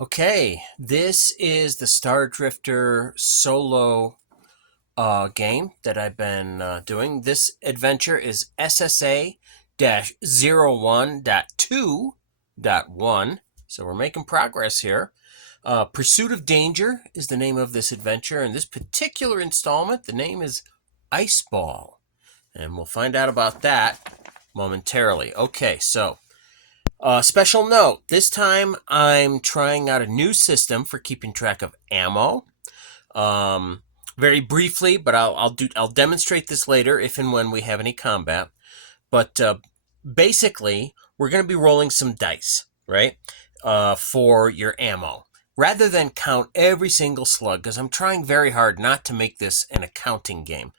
Okay, this is the Stardrifter solo game that I've been doing. This adventure is SSA-01.2.1, so we're making progress here. Pursuit of Danger is the name of this adventure, and this particular installment, the name is Ice Ball, and we'll find out about that momentarily. Okay, so special note, this time I'm trying out a new system for keeping track of ammo. Very briefly, but I'll demonstrate this later if and when we have any combat. But basically, we're going to be rolling some dice, right? For your ammo. Rather than count every single slug, because I'm trying very hard not to make this an accounting game.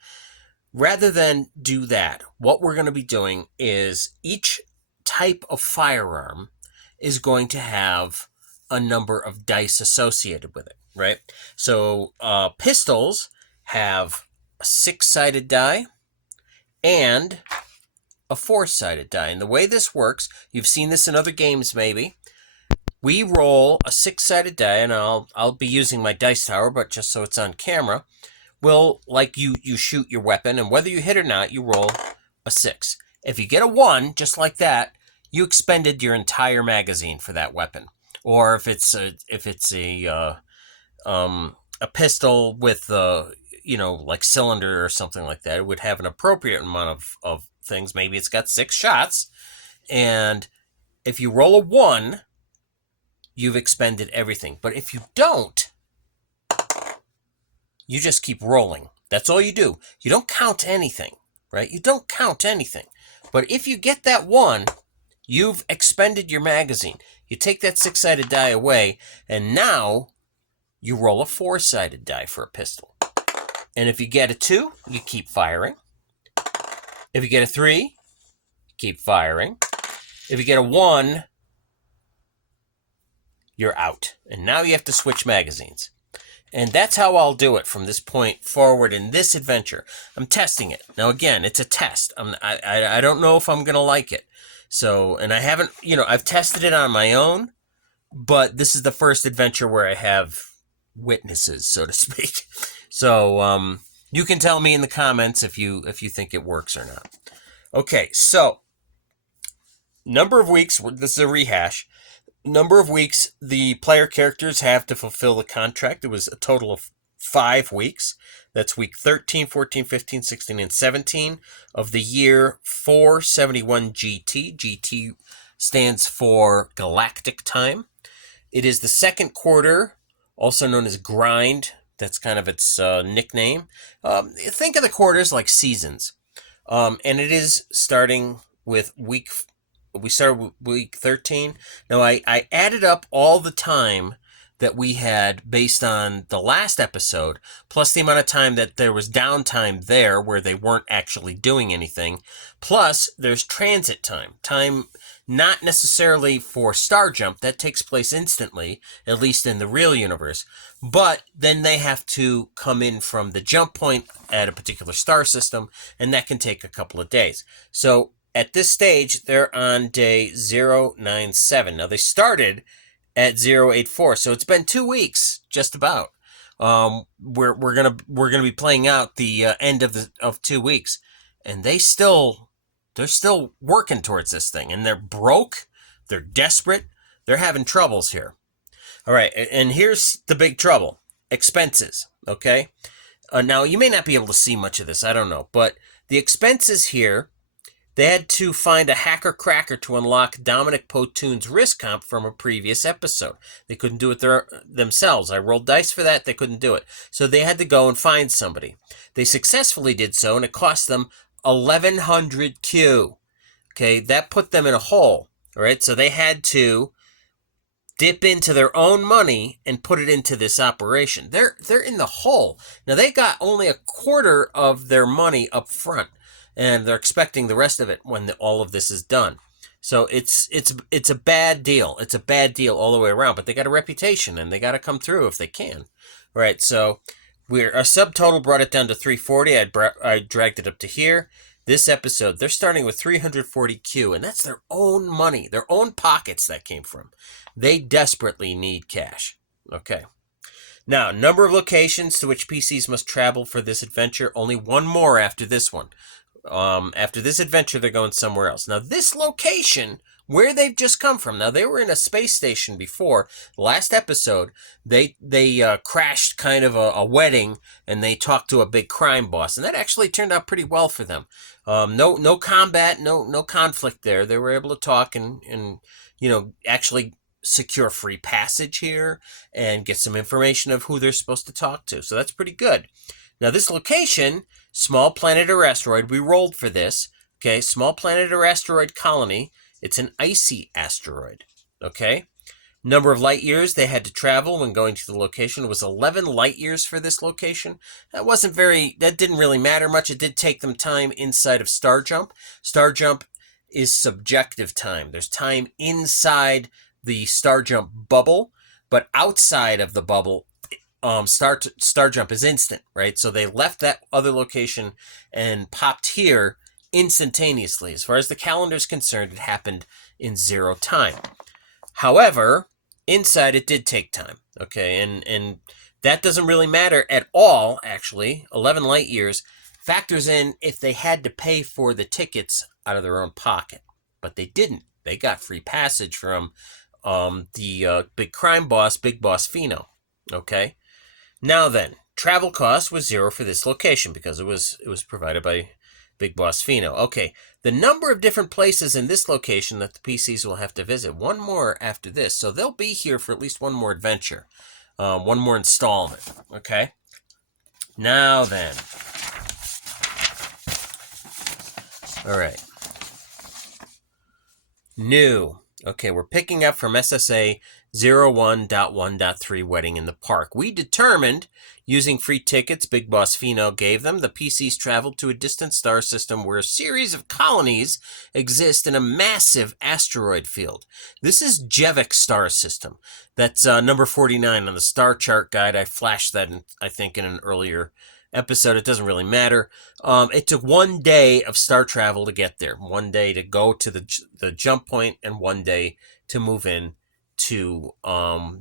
Rather than do that, what we're going to be doing is each type of firearm is going to have a number of dice associated with it, right? So pistols have a 6-sided die and a 4-sided die. And the way this works, you've seen this in other games maybe. We roll a 6-sided die, and I'll be using my dice tower, but just so it's on camera. Well, like you shoot your weapon, and whether you hit or not, you roll a 6. If you get a 1, just like that, you expended your entire magazine for that weapon. Or if it's a pistol with like cylinder or something like that, it would have an appropriate amount of things. Maybe it's got 6 shots, and if you roll a 1, you've expended everything. But if you don't, you just keep rolling. That's all you do. You don't count anything, right? You don't count anything. But if you get that 1, you've expended your magazine. You take that 6-sided die away, and now you roll a 4-sided die for a pistol. And if you get a 2, you keep firing. If you get a 3, keep firing. If you get a 1, you're out. And now you have to switch magazines. And that's how I'll do it from this point forward in this adventure. I'm testing it. Now, again, it's a test. I don't know if I'm going to like it. So, and I haven't, I've tested it on my own, but this is the first adventure where I have witnesses, so to speak. So, you can tell me in the comments if you think it works or not. Okay, so, number of weeks, this is a rehash. Number of weeks the player characters have to fulfill the contract. It was a total of 5 weeks. That's week 13, 14, 15, 16, and 17 of the year 471 GT. GT stands for Galactic Time. It is the second quarter, also known as Grind. That's kind of its nickname. Think of the quarters like seasons. And it is starting with we started with week 13. Now, I added up all the time that we had based on the last episode, plus the amount of time that there was downtime there where they weren't actually doing anything. Plus, there's transit time. Time not necessarily for Star Jump. That takes place instantly, at least in the real universe. But then they have to come in from the jump point at a particular star system, and that can take a couple of days. So, at this stage, they're on day 097. Now, they started at 084, so it's been 2 weeks, just about. We're gonna be playing out the end of 2 weeks, and they're still working towards this thing, and they're broke, they're desperate, they're having troubles here. All right, and here's the big trouble: expenses. Okay, now you may not be able to see much of this, I don't know, but the expenses here. They had to find a hacker cracker to unlock Dominic Potoon's wrist comp from a previous episode. They couldn't do it themselves. I rolled dice for that. They couldn't do it. So they had to go and find somebody. They successfully did so, and it cost them 1,100 Q. Okay, that put them in a hole. All right, so they had to dip into their own money and put it into this operation. They're in the hole. Now, they got only a quarter of their money up front. And they're expecting the rest of it when all of this is done. So it's a bad deal. It's a bad deal all the way around. But they got a reputation, and they got to come through if they can. All right, so our subtotal brought it down to 340. I dragged it up to here. this episode, they're starting with 340 Q, and that's their own money, their own pockets that came from. They desperately need cash. Okay. Now, number of locations to which PCs must travel for this adventure. Only one more after this one. After this adventure, they're going somewhere else. Now, this location, where they've just come from. Now, they were in a space station before. Last episode, they crashed kind of a wedding, and they talked to a big crime boss, and that actually turned out pretty well for them. No combat, no conflict there. They were able to talk and actually secure free passage here and get some information of who they're supposed to talk to. So that's pretty good. Now, this location, small planet or asteroid, we rolled for this. Okay, small planet or asteroid colony. It's an icy asteroid. Okay, number of light years they had to travel when going to the location was 11 light years for this location. That didn't really matter much. It did take them time inside of Star Jump. Star Jump is subjective time. There's time inside the Star Jump bubble, but outside of the bubble, Star Jump is instant, right? So they left that other location and popped here instantaneously. As far as the calendar is concerned, it happened in 0 time. However, inside it did take time, okay? And that doesn't really matter at all, actually. 11 light years factors in if they had to pay for the tickets out of their own pocket, but they didn't. They got free passage from the big crime boss, Big Boss Fino. Okay. Now then, travel cost was 0 for this location because it was provided by Big Boss Fino. Okay. The number of different places in this location that the PCs will have to visit. One more after this, so they'll be here for at least one more adventure, one more installment. Okay. Now then. All right. New. Okay, we're picking up from SSA-01.1.3 Wedding in the Park. We determined, using free tickets Big Boss Fino gave them, the PCs traveled to a distant star system where a series of colonies exist in a massive asteroid field. This is Jevik star system. That's number 49 on the star chart guide. I flashed that, I think, in an earlier episode. It doesn't really matter. It took 1 day of star travel to get there. 1 day to go to the jump point and 1 day to move in to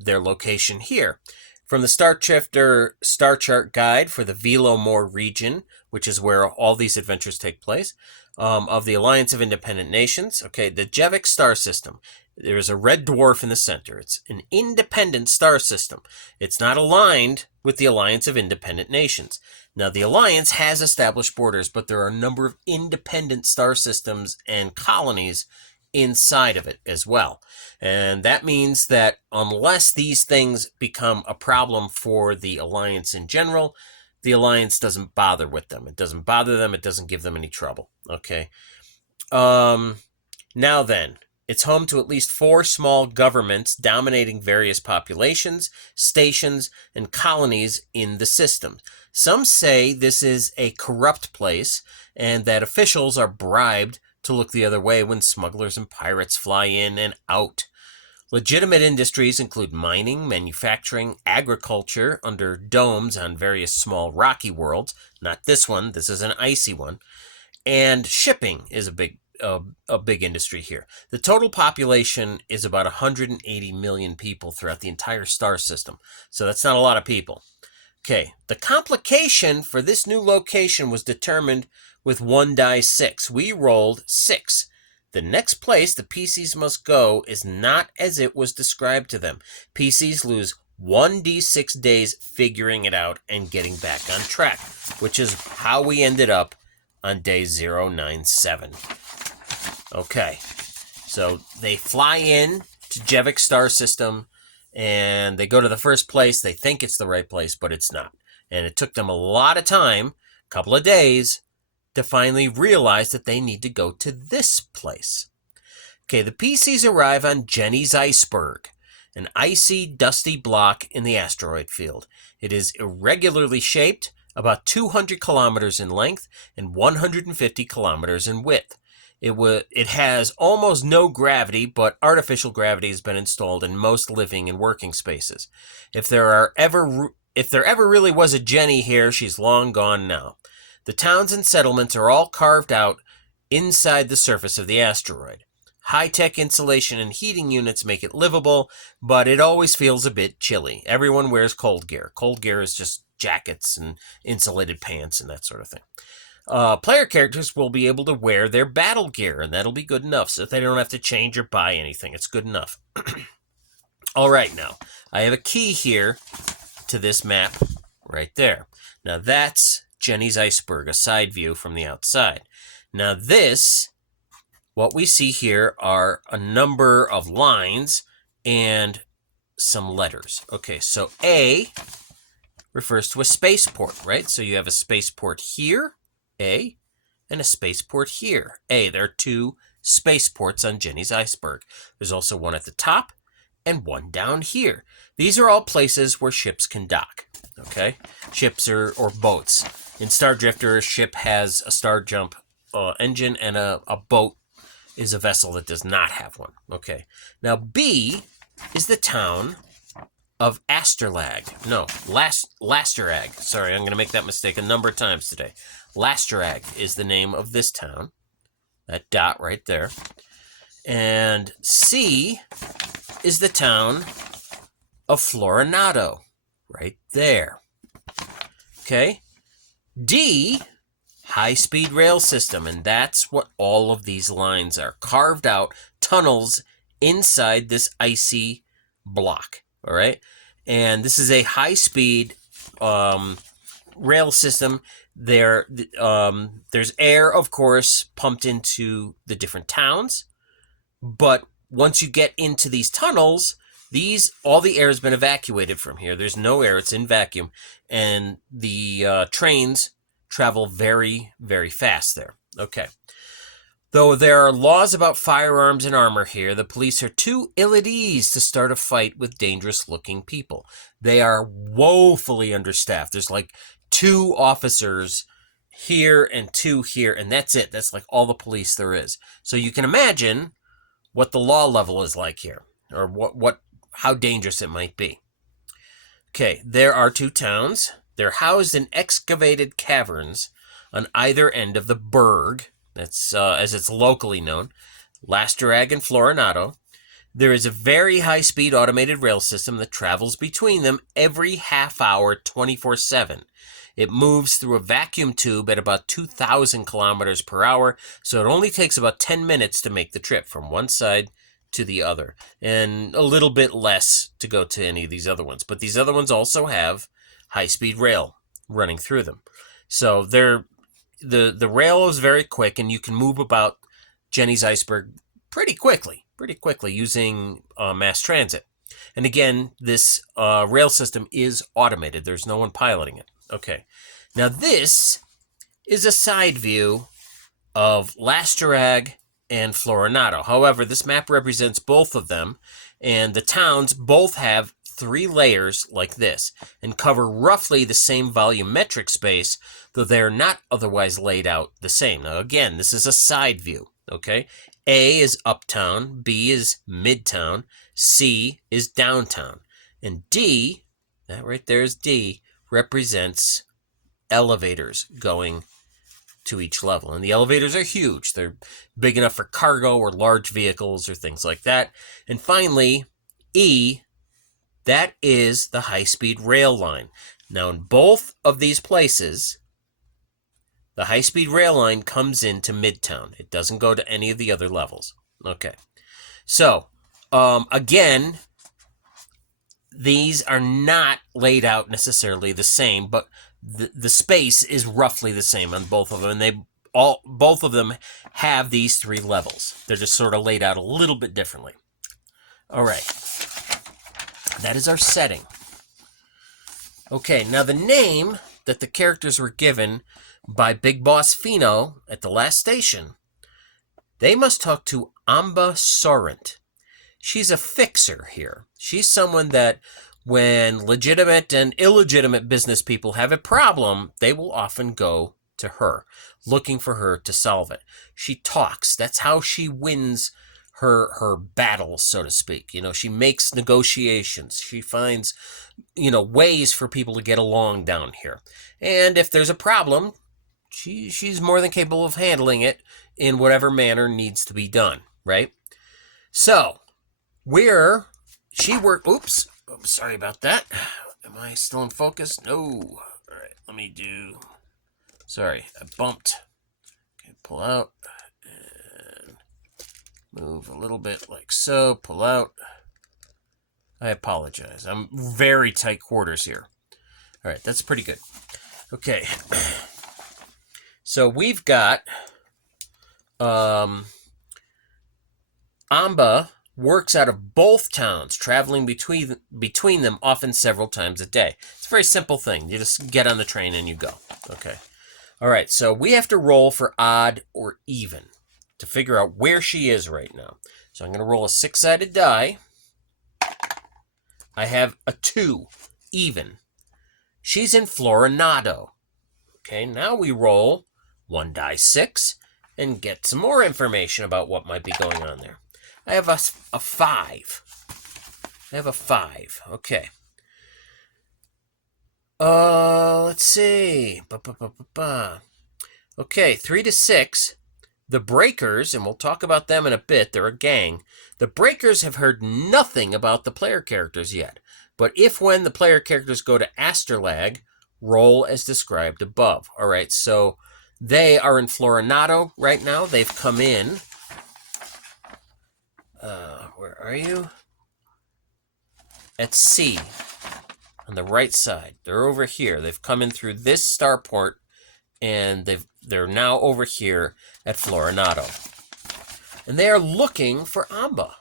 their location here. From the Stardrifter star chart guide for the Velomore region, which is where all these adventures take place, of the Alliance of Independent Nations. Okay, the Jevik star system. There is a red dwarf in the center. It's an independent star system. It's not aligned with the Alliance of Independent Nations. Now, the Alliance has established borders, but there are a number of independent star systems and colonies inside of it as well. And that means that unless these things become a problem for the Alliance in general, the Alliance doesn't bother with them. It doesn't bother them. It doesn't give them any trouble. Okay. Now then. It's home to at least 4 small governments dominating various populations, stations, and colonies in the system. Some say this is a corrupt place and that officials are bribed to look the other way when smugglers and pirates fly in and out. Legitimate industries include mining, manufacturing, agriculture under domes on various small rocky worlds. Not this one. This is an icy one. And shipping is a big industry here. The total population is about 180 million people throughout the entire star system. So that's not a lot of people. Okay, the complication for this new location was determined with 1 die 6. We rolled 6. The next place the PCs must go is not as it was described to them. PCs lose 1d6 days figuring it out and getting back on track, which is how we ended up on day 097. Okay, so they fly in to Jevik star system, and they go to the first place. They think it's the right place, but it's not. And it took them a lot of time, a couple of days, to finally realize that they need to go to this place. Okay, the PCs arrive on Jenny's Iceberg, an icy, dusty block in the asteroid field. It is irregularly shaped, about 200 kilometers in length and 150 kilometers in width. It has almost no gravity, but artificial gravity has been installed in most living and working spaces. If there ever really was a Jenny here, she's long gone now. The towns and settlements are all carved out inside the surface of the asteroid. High-tech insulation and heating units make it livable, but it always feels a bit chilly. Everyone wears cold gear. Cold gear is just jackets and insulated pants and that sort of thing. Player characters will be able to wear their battle gear, and that'll be good enough, so that they don't have to change or buy anything. It's good enough. All right, now, I have a key here to this map right there. Now, that's Jenny's iceberg, a side view from the outside. Now, this... what we see here are a number of lines and some letters. Okay, so A refers to a spaceport, right? So you have a spaceport here, A, and a spaceport here, A. There are two spaceports on Jenny's iceberg. There's also one at the top and one down here. These are all places where ships can dock, okay? Ships or boats. In Stardrifter, a ship has a star jump engine, and a boat is a vessel that does not have one. Okay. Now, B is the town of Asterlag. No, Lasterag. Sorry, I'm going to make that mistake a number of times today. Lasterag is the name of this town. That dot right there. And C is the town of Florinado. Right there. Okay. D... high-speed rail system, and that's what all of these lines are. Carved out tunnels inside this icy block, all right? And this is a high-speed rail system. There's air, of course, pumped into the different towns, but once you get into these tunnels, all the air has been evacuated from here. There's no air, it's in vacuum, and the trains travel very, very fast there. Okay. Though there are laws about firearms and armor here, the police are too ill at ease to start a fight with dangerous-looking people. They are woefully understaffed. There's like 2 officers here and 2 here, and that's it. That's like all the police there is. So you can imagine what the law level is like here, or how dangerous it might be. Okay, there are 2 towns. They're housed in excavated caverns on either end of the berg, that's as it's locally known, Lasterag and Florinado. There is a very high-speed automated rail system that travels between them every half hour, 24/7. It moves through a vacuum tube at about 2,000 kilometers per hour, so it only takes about 10 minutes to make the trip from one side to the other, and a little bit less to go to any of these other ones. But these other ones also have high-speed rail running through them. So the rail is very quick, and you can move about Jenny's iceberg pretty quickly using mass transit. And again, this rail system is automated. There's no one piloting it. Okay. Now this is a side view of Lasterag and Florinado. However, this map represents both of them, and the towns both have 3 layers like this and cover roughly the same volumetric space, though they're not otherwise laid out the same. Now, again, this is a side view, okay? A is uptown, B is midtown, C is downtown, and D, that right there is D, represents elevators going to each level. And the elevators are huge. They're big enough for cargo or large vehicles or things like that. And finally, E, that is the high-speed rail line. Now, in both of these places, the high-speed rail line comes into Midtown. It doesn't go to any of the other levels. Okay. So, again, these are not laid out necessarily the same, but the space is roughly the same on both of them, and both of them have these 3 levels. They're just sort of laid out a little bit differently. All right. That is our setting. Okay, now the name that the characters were given by Big Boss Fino at the last station, they must talk to Amba Sorrent. She's a fixer here. She's someone that when legitimate and illegitimate business people have a problem, they will often go to her, looking for her to solve it. She talks. That's how she wins her battles, so to speak. You know, she makes negotiations. She finds, ways for people to get along down here. And if there's a problem, she's more than capable of handling it in whatever manner needs to be done, right? So, oops, sorry about that. Am I still in focus? No. All right, let me do, sorry, I bumped. Okay, pull out and move a little bit like so, pull out. I apologize. I'm very tight quarters here. All right, that's pretty good. Okay. So we've got Amba works out of both towns, traveling between them often several times a day. It's a very simple thing. You just get on the train and you go. Okay. All right, so we have to roll for odd or even to figure out where she is right now. So I'm going to roll a 6-sided die. I have a 2, even. She's in Florinado. Okay, now we roll 1 die 6 and get some more information about what might be going on there. I have a 5. I have a 5. Okay. Let's see. Okay, 3 to 6. The Breakers, and we'll talk about them in a bit, they're a gang. The Breakers have heard nothing about the player characters yet. But if when the player characters go to Asterlag, roll as described above. All right, so they are in Florinado right now. They've come in. Where are you? At C, on the right side. They're over here. They've come in through this starport, and they're now over here at Florinado. And they are looking for Amba.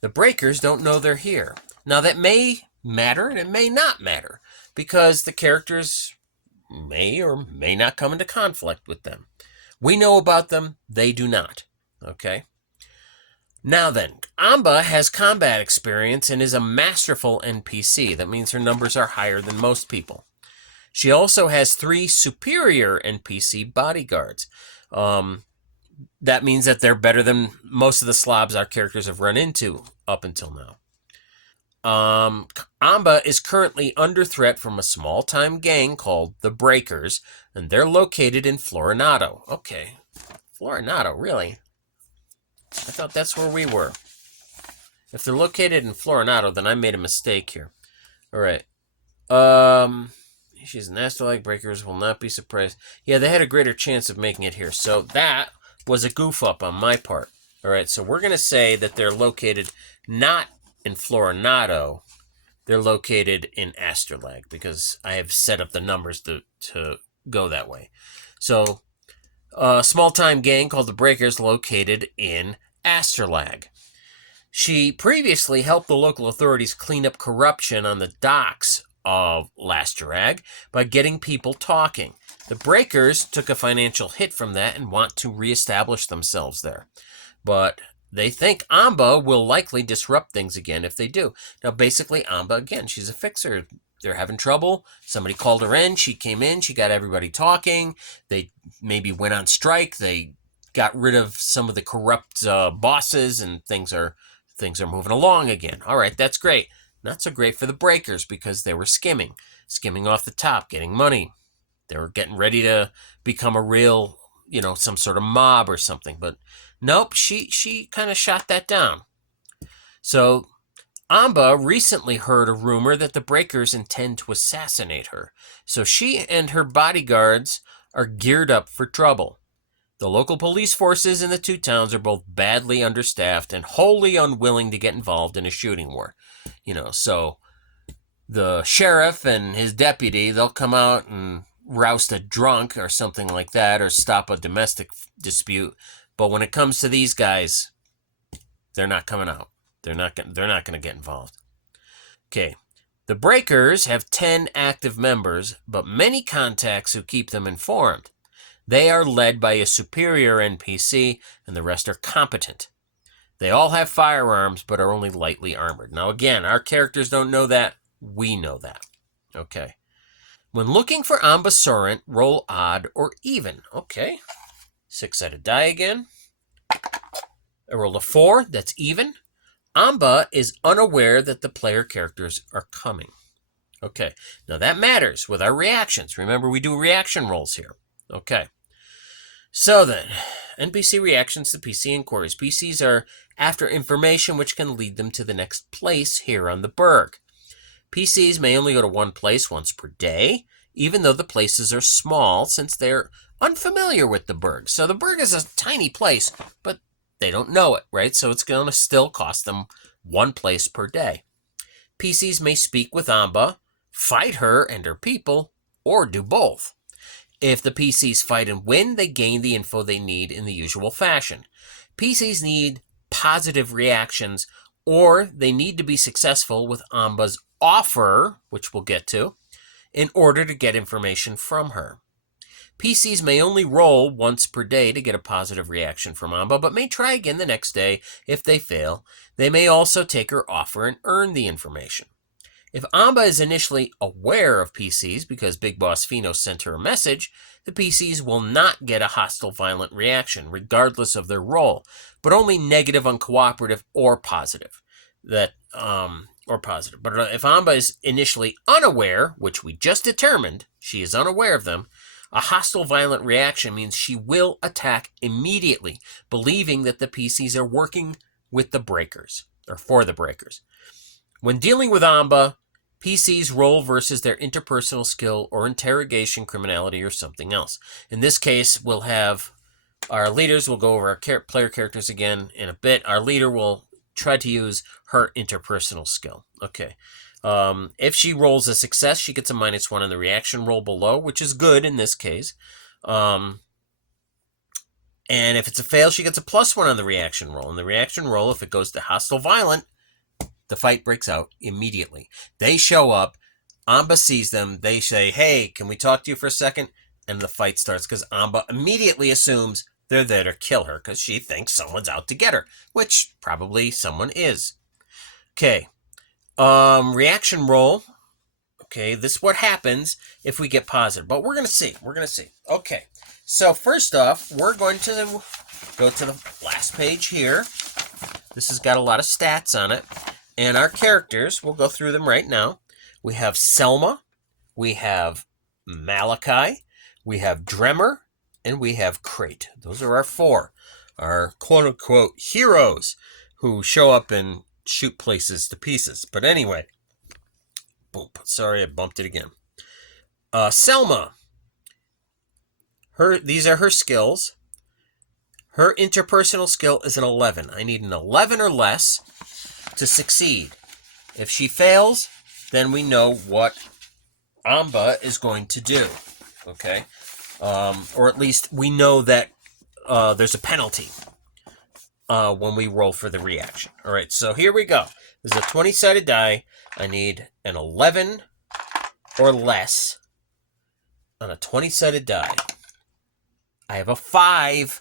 The Breakers don't know they're here. Now, that may matter, and it may not matter, because the characters may or may not come into conflict with them. We know about them. They do not. Okay? Now then, Amba has combat experience and is a masterful NPC. That means her numbers are higher than most people. She also has 3 superior NPC bodyguards. That means that they're better than most of the slobs our characters have run into up until now. Amba is currently under threat from a small-time gang called the Breakers, and they're located in Florinado. Okay, Florinado, really? I thought that's where we were. If they're located in Florinado, then I made a mistake here. All right. She's an Asterlag. Breakers will not be surprised. Yeah, they had a greater chance of making it here. So that was a goof up on my part. All right, so we're going to say that they're located not in Florinado. They're located in Asterlag because I have set up the numbers to go that way. So a small-time gang called the Breakers located in Asterlag. She previously helped the local authorities clean up corruption on the docks of Lasterag by getting people talking. The Breakers took a financial hit from that and want to reestablish themselves there. But they think Amba will likely disrupt things again if they do. Now, basically, Amba, again, she's a fixer. They're having trouble. Somebody called her in. She came in. She got everybody talking. They maybe went on strike. They got rid of some of the corrupt bosses, and things are moving along again. All right, that's great. Not so great for the Breakers because they were skimming off the top, getting money. They were getting ready to become a real, some sort of mob or something. But nope, she kind of shot that down. So Amba recently heard a rumor that the Breakers intend to assassinate her. So she and her bodyguards are geared up for trouble. The local police forces in the 2 towns are both badly understaffed and wholly unwilling to get involved in a shooting war. So the sheriff and his deputy, they'll come out and roust a drunk or something like that, or stop a domestic dispute. But when it comes to these guys, they're not coming out. They're not going to get involved. Okay. The Breakers have 10 active members, but many contacts who keep them informed. They are led by a superior NPC, and the rest are competent. They all have firearms, but are only lightly armored. Now, again, our characters don't know that. We know that. Okay. When looking for Amba Sorrent, roll odd or even. Okay. 6-sided die again. I rolled a 4. That's even. Amba is unaware that the player characters are coming. Okay. Now, that matters with our reactions. Remember, we do reaction rolls here. Okay. So then, NPC reactions to PC inquiries. PCs are after information which can lead them to the next place here on the Berg. PCs may only go to one place once per day, even though the places are small since they're unfamiliar with the Berg. So the Berg is a tiny place, but they don't know it, right? So it's going to still cost them one place per day. PCs may speak with Amba, fight her and her people, or do both. If the PCs fight and win, they gain the info they need in the usual fashion. PCs need positive reactions, or they need to be successful with Amba's offer, which we'll get to, in order to get information from her. PCs may only roll once per day to get a positive reaction from Amba, but may try again the next day if they fail. They may also take her offer and earn the information. If Amba is initially aware of PCs because Big Boss Fino sent her a message, the PCs will not get a hostile violent reaction, regardless of their role, but only negative, uncooperative, or positive. But if Amba is initially unaware, which we just determined she is unaware of them, a hostile violent reaction means she will attack immediately, believing that the PCs are working with the breakers, or for the breakers. When dealing with Amba, PCs roll versus their interpersonal skill or interrogation, criminality, or something else. In this case, we'll have our leaders. We'll go over our player characters again in a bit. Our leader will try to use her interpersonal skill. Okay. If she rolls a success, she gets a -1 on the reaction roll below, which is good in this case. And if it's a fail, she gets a +1 on the reaction roll. And the reaction roll, if it goes to hostile violent, the fight breaks out immediately. They show up. Amba sees them. They say, hey, can we talk to you for a second? And the fight starts because Amba immediately assumes they're there to kill her because she thinks someone's out to get her, which probably someone is. Okay. Reaction roll. Okay, this is what happens if we get positive. But we're going to see. Okay. So first off, we're going to go to the last page here. This has got a lot of stats on it. And our characters, we'll go through them right now. We have Selma, we have Malachi, we have Dremmer, and we have Crate. Those are our 4, our quote-unquote heroes who show up and shoot places to pieces. But anyway, boom, sorry, I bumped it again. Selma, these are her skills. Her interpersonal skill is an 11. I need an 11 or less to succeed. If she fails, then we know what Amba is going to do. Okay? Or at least we know that there's a penalty when we roll for the reaction. All right, so here we go. This is a 20-sided die. I need an 11 or less on a 20-sided die. I have a 5.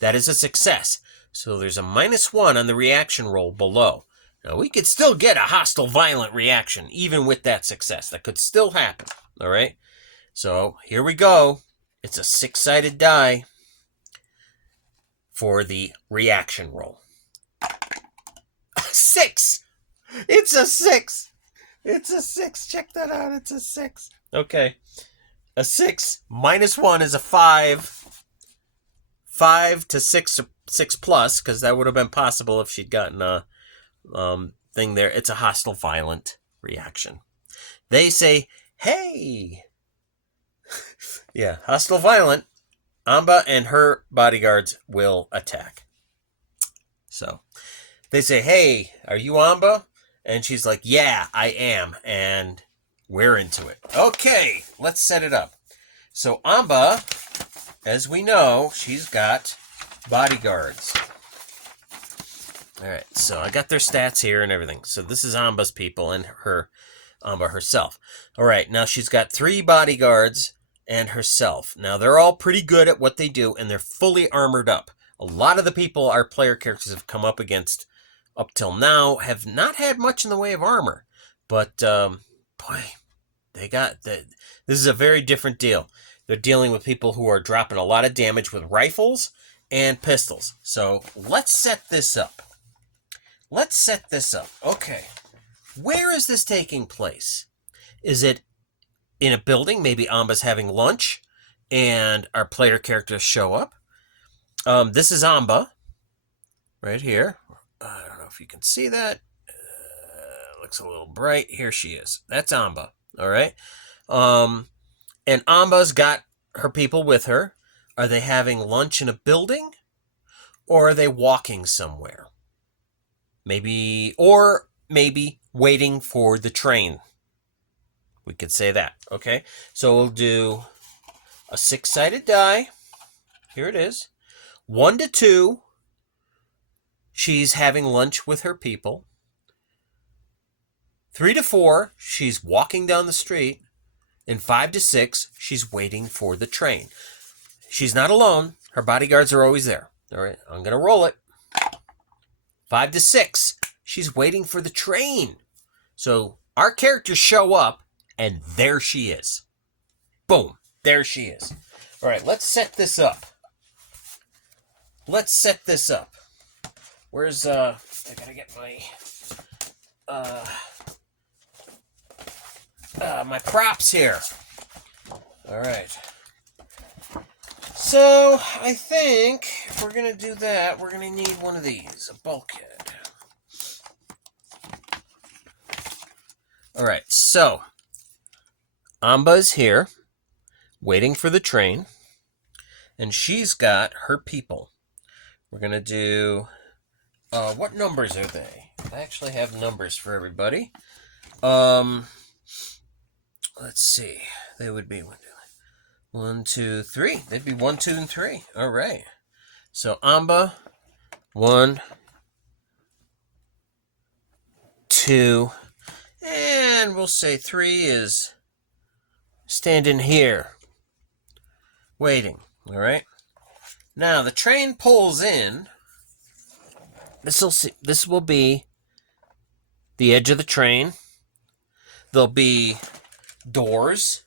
That is a success. So there's a -1 on the reaction roll below. Now, we could still get a hostile violent reaction, even with that success. That could still happen, all right? So here we go. It's a 6-sided die for the reaction roll. 6! It's a 6! It's a 6. Check that out. It's a 6. Okay. A 6 -1 is a 5. 5 to 6 plus, because that would have been possible if she'd gotten a thing there. It's a hostile violent reaction. They say, hey. Yeah, hostile violent. Amba and her bodyguards will attack. So they say, hey, are you Amba? And she's like, yeah, I am. And we're into it. Okay, let's set it up. So Amba, as we know, she's got bodyguards. All right, so I got their stats here and everything. So this is Amba's people and her Amba herself. All right, now she's got 3 bodyguards and herself. Now they're all pretty good at what they do, and they're fully armored up. A lot of the people our player characters have come up against up till now have not had much in the way of armor. But boy, they got the. This is a very different deal. They're dealing with people who are dropping a lot of damage with rifles and pistols. So let's set this up. Okay. Where is this taking place? Is it in a building? Maybe Amba's having lunch. and our player characters show up. This is Amba, right here. I don't know if you can see that. Looks a little bright. Here she is. That's Amba. All right. And Amba's got her people with her. Are they having lunch in a building, or are they walking somewhere? Maybe waiting for the train. We could say that. Okay. So we'll do a 6-sided die. Here it is. 1 to 2. She's having lunch with her people. 3 to 4, she's walking down the street. And 5 to 6, she's waiting for the train. She's not alone. Her bodyguards are always there. All right, I'm going to roll it. 5 to 6, she's waiting for the train. So our characters show up, and there she is. Boom, there she is. All right, let's set this up. Where's, I gotta get my props here. All right. So, I think if we're going to do that, we're going to need one of these, a bulkhead. All right, so Amba's here, waiting for the train, and she's got her people. We're going to do, what numbers are they? I actually have numbers for everybody. Let's see. They would be 1, 2, 3. They'd be 1, 2, and 3. All right. So Amba, 1, 2, and we'll say 3 is standing here, waiting. All right. Now the train pulls in. This will be the edge of the train. There'll be doors,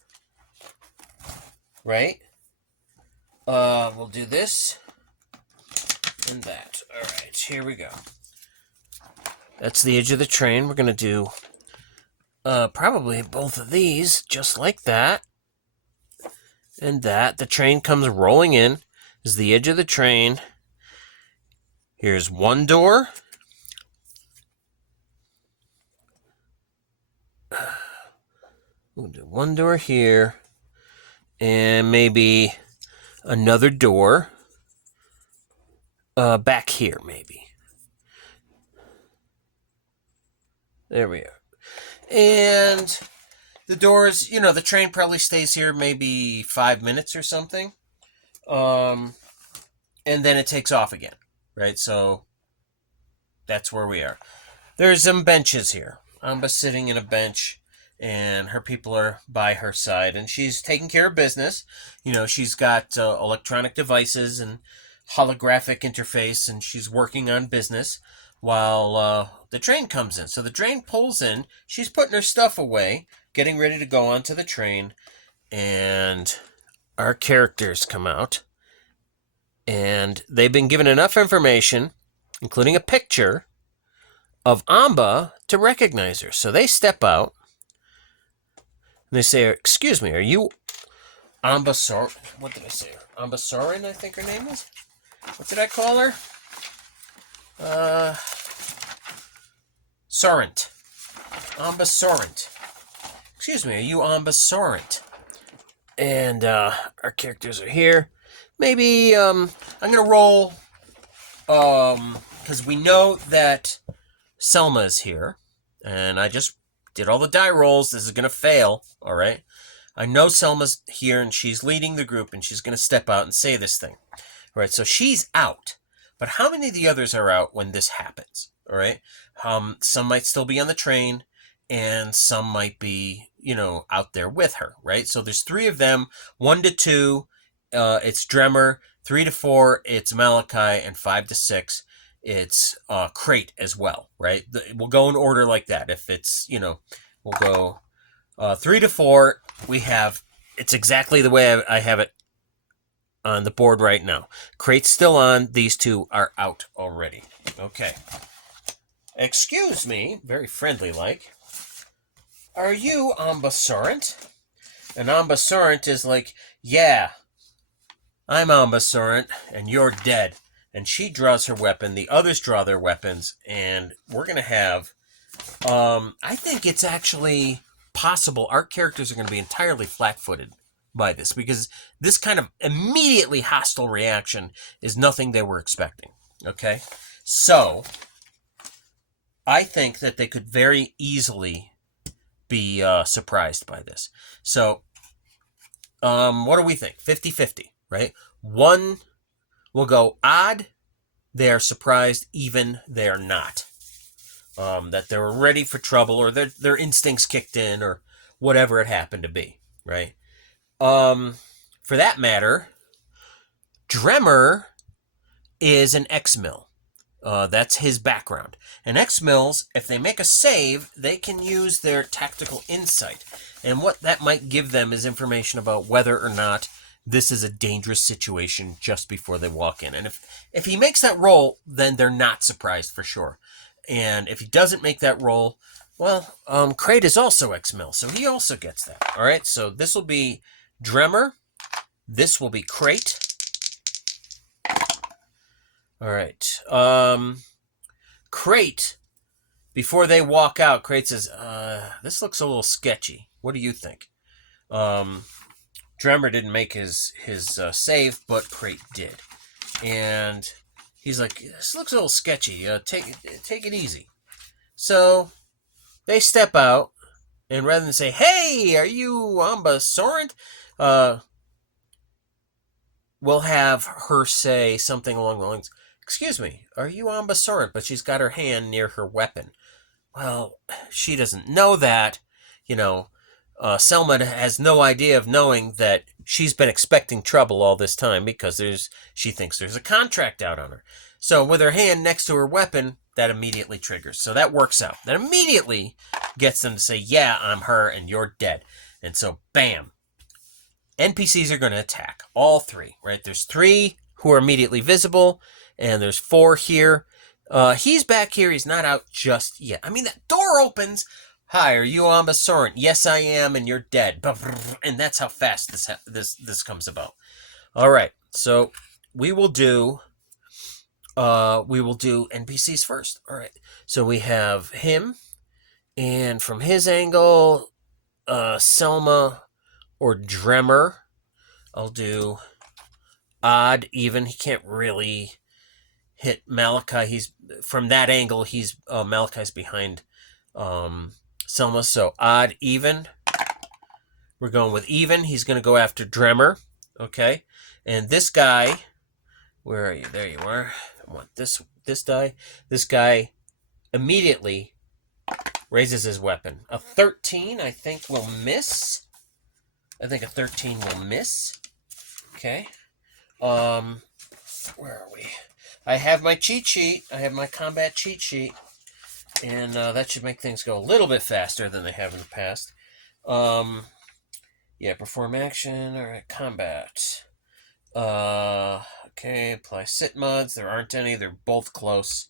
right? We'll do this and that. All right, here we go. That's the edge of the train. We're going to do probably both of these, just like that. And that. The train comes rolling in. This is the edge of the train. Here's one door. We'll do one door here. And maybe another door back here, maybe. There we are. And the doors, the train probably stays here maybe 5 minutes or something. And then it takes off again, right? So that's where we are. There's some benches here. Amba's sitting in a bench, and her people are by her side, and she's taking care of business. She's got electronic devices and holographic interface, and she's working on business while the train comes in. So the train pulls in. She's putting her stuff away, getting ready to go onto the train, and our characters come out, and they've been given enough information, including a picture of Amba, to recognize her. So they step out, and they say, "Excuse me, are you Amba Soren?" What did I say? Amba Soren, I think her name is. What did I call her? Sorrent. Amba Sorrent. Excuse me, are you Amba Sorrent? And our characters are here. Maybe I'm gonna roll because we know that Selma is here, and I just did all the die rolls. This is gonna fail. All right. I know Selma's here, and she's leading the group, and she's gonna step out and say this thing. All right. So she's out. But how many of the others are out when this happens? All right. Some might still be on the train, and some might be, out there with her, right? So there's 3 of them. 1 to 2, it's Dremmer. 3 to 4, it's Malachi, and 5 to 6, it's Crate as well, right? We'll go in order like that. If it's, we'll go 3 to 4. It's exactly the way I have it on the board right now. Crate's still on. These 2 are out already. Okay. Excuse me, very friendly like. Are you Amba Sorrent? And Amba Sorrent is like, yeah, I'm Ambasorant, and you're dead. And she draws her weapon, the others draw their weapons, and we're going to have... I think it's actually possible our characters are going to be entirely flat-footed by this, because this kind of immediately hostile reaction is nothing they were expecting. Okay? So, I think that they could very easily be surprised by this. So, what do we think? 50-50, right? One will go odd, they are surprised, even they are not. That they were ready for trouble, or their instincts kicked in, or whatever it happened to be, right? For that matter, Dremmer is an X-Mill. That's his background. And X-Mills, if they make a save, they can use their tactical insight. And what that might give them is information about whether or not this is a dangerous situation just before they walk in. And if he makes that roll, then they're not surprised for sure. And if he doesn't make that roll, well, Crate is also X-Mill, so he also gets that. All right, so this will be Dremmer. This will be Crate. All right. Crate, before they walk out, Crate says, this looks a little sketchy. What do you think? Dremmer didn't make his save, but Crate did. And he's like, this looks a little sketchy. Take it easy. So they step out, and rather than say, hey, are you Ambasorant? We'll have her say something along the lines, excuse me, are you Ambasorant? But she's got her hand near her weapon. Well, she doesn't know that. Selma has no idea of knowing that she's been expecting trouble all this time because she thinks there's a contract out on her. So with her hand next to her weapon, that immediately triggers. So that works out. That immediately gets them to say, yeah, I'm her and you're dead. And so, bam. NPCs are going to attack. All three, right? There's 3 who are immediately visible, and there's 4 here. He's back here. He's not out just yet. I mean, that door opens. Hi, are you Ambasorant? Yes, I am, and you're dead. And that's how fast this comes about. All right, so we will do NPCs first. All right, so we have him, and from his angle, Selma or Dremmer. I'll do odd, even. He can't really hit Malachi. He's from that angle. Malachi's behind Selma, so odd, even. We're going with even. He's going to go after Dremmer. Okay, and this guy, where are you? There you are. I want this die. This guy immediately raises his weapon. A 13, I think, will miss. I think a 13 will miss. Okay. Where are we? I have my cheat sheet. I have my combat cheat sheet. And that should make things go a little bit faster than they have in the past. Yeah, perform action. All right, combat. Okay, apply sit mods. There aren't any. They're both close.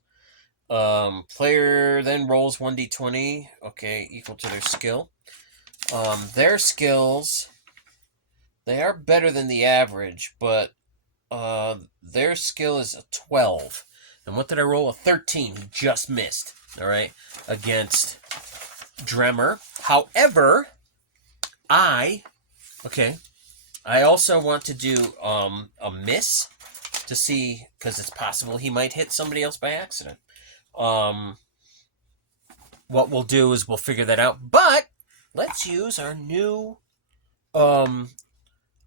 Player then rolls 1d20. Okay, equal to their skill. Their skills, they are better than the average, but their skill is a 12. And what did I roll? A 13. He just missed. All right, against Dremmer. However, I also want to do a miss to see, because it's possible he might hit somebody else by accident. What we'll do is we'll figure that out. But let's use our new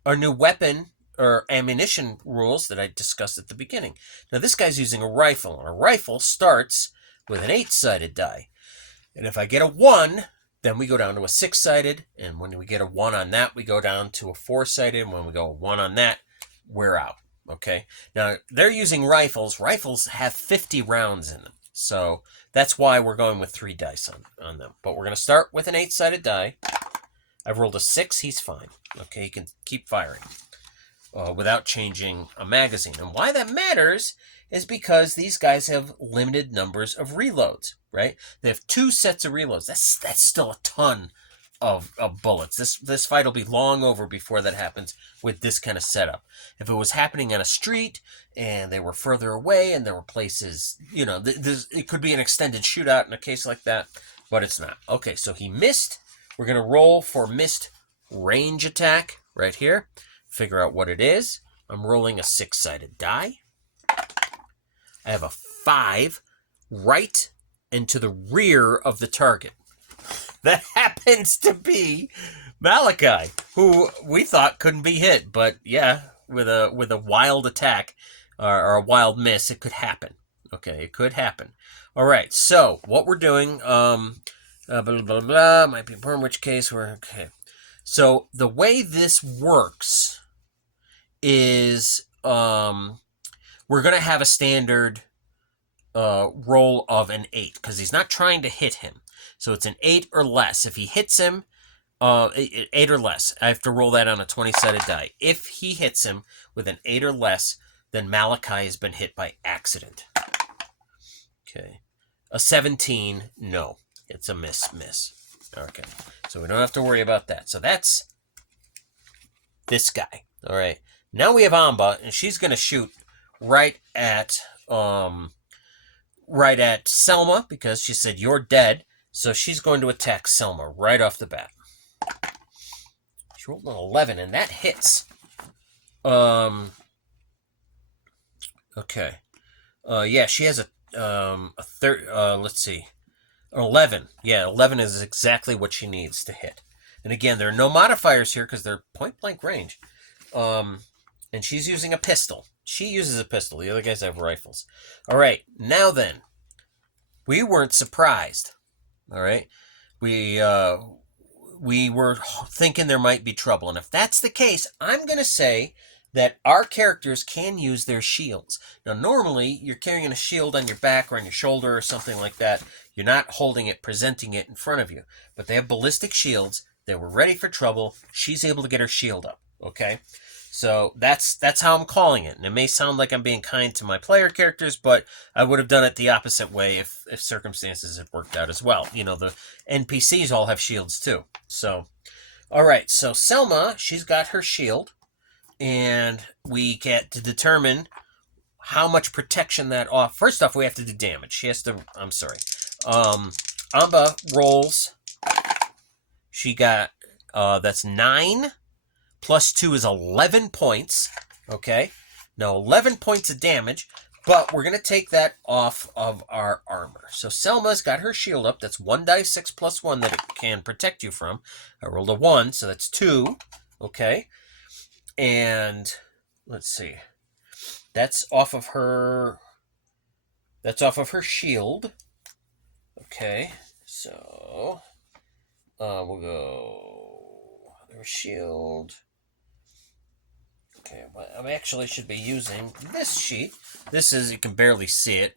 weapon or ammunition rules that I discussed at the beginning. Now this guy's using a rifle, and a rifle starts with an 8-sided die. And if I get a 1, then we go down to a 6-sided, and when we get a 1 on that, we go down to a 4-sided, and when we go a 1 on that, we're out. Okay? Now, they're using rifles. Rifles have 50 rounds in them. So that's why we're going with 3 dice on them. But we're going to start with an 8-sided die. I've rolled a 6. He's fine. Okay, he can keep firing without changing a magazine. And why that matters is because these guys have limited numbers of reloads, right? They have 2 sets of reloads. That's still a ton of bullets. This fight will be long over before that happens with this kind of setup. If it was happening on a street and they were further away and there were places, you know, it could be an extended shootout in a case like that, but it's not. Okay, so he missed. We're going to roll for missed range attack right here. Figure out what it is. I'm rolling a 6-sided die. I have a 5 right into the rear of the target. That happens to be Malachi, who we thought couldn't be hit, but yeah, with a wild attack or a wild miss, it could happen. Okay, it could happen. All right, so what we're doing, blah, blah, blah, might be important, in which case we're, okay. So the way this works is we're going to have a standard roll of an 8, because he's not trying to hit him. So it's an 8 or less. If he hits him, 8 or less, I have to roll that on a 20-sided die. If he hits him with an 8 or less, then Malachi has been hit by accident. Okay. A 17, no. It's a miss. Okay. So we don't have to worry about that. So that's this guy. All right. Now we have Amba, and she's going to shoot right at Selma, because she said, "You're dead." So she's going to attack Selma right off the bat. She rolled an 11, and that hits. Okay. Yeah, she has let's see. 11. Yeah, 11 is exactly what she needs to hit. And again, there are no modifiers here because they're point-blank range. And she's using a pistol. She uses a pistol. The other guys have rifles. All right, now then. We weren't surprised. All right? We were thinking there might be trouble. And if that's the case, I'm going to say that our characters can use their shields. Now, normally, you're carrying a shield on your back or on your shoulder or something like that. You're not holding it, presenting it in front of you. But they have ballistic shields. They were ready for trouble. She's able to get her shield up, okay? So that's how I'm calling it. And it may sound like I'm being kind to my player characters, but I would have done it the opposite way if circumstances had worked out as well. You know, the NPCs all have shields too. So, all right. So Selma, she's got her shield. And we get to determine how much protection that off. First off, we have to do damage. She has to, I'm sorry. Amba rolls. She got, that's 9. Plus 2 is 11 points. Okay. Now, 11 points of damage. But we're going to take that off of our armor. So Selma's got her shield up. That's 1d6 plus 1 that it can protect you from. I rolled a 1, so that's 2. Okay. And let's see. That's off of her shield. Okay. So we'll go her shield. Okay, but I actually should be using this sheet. This is, you can barely see it.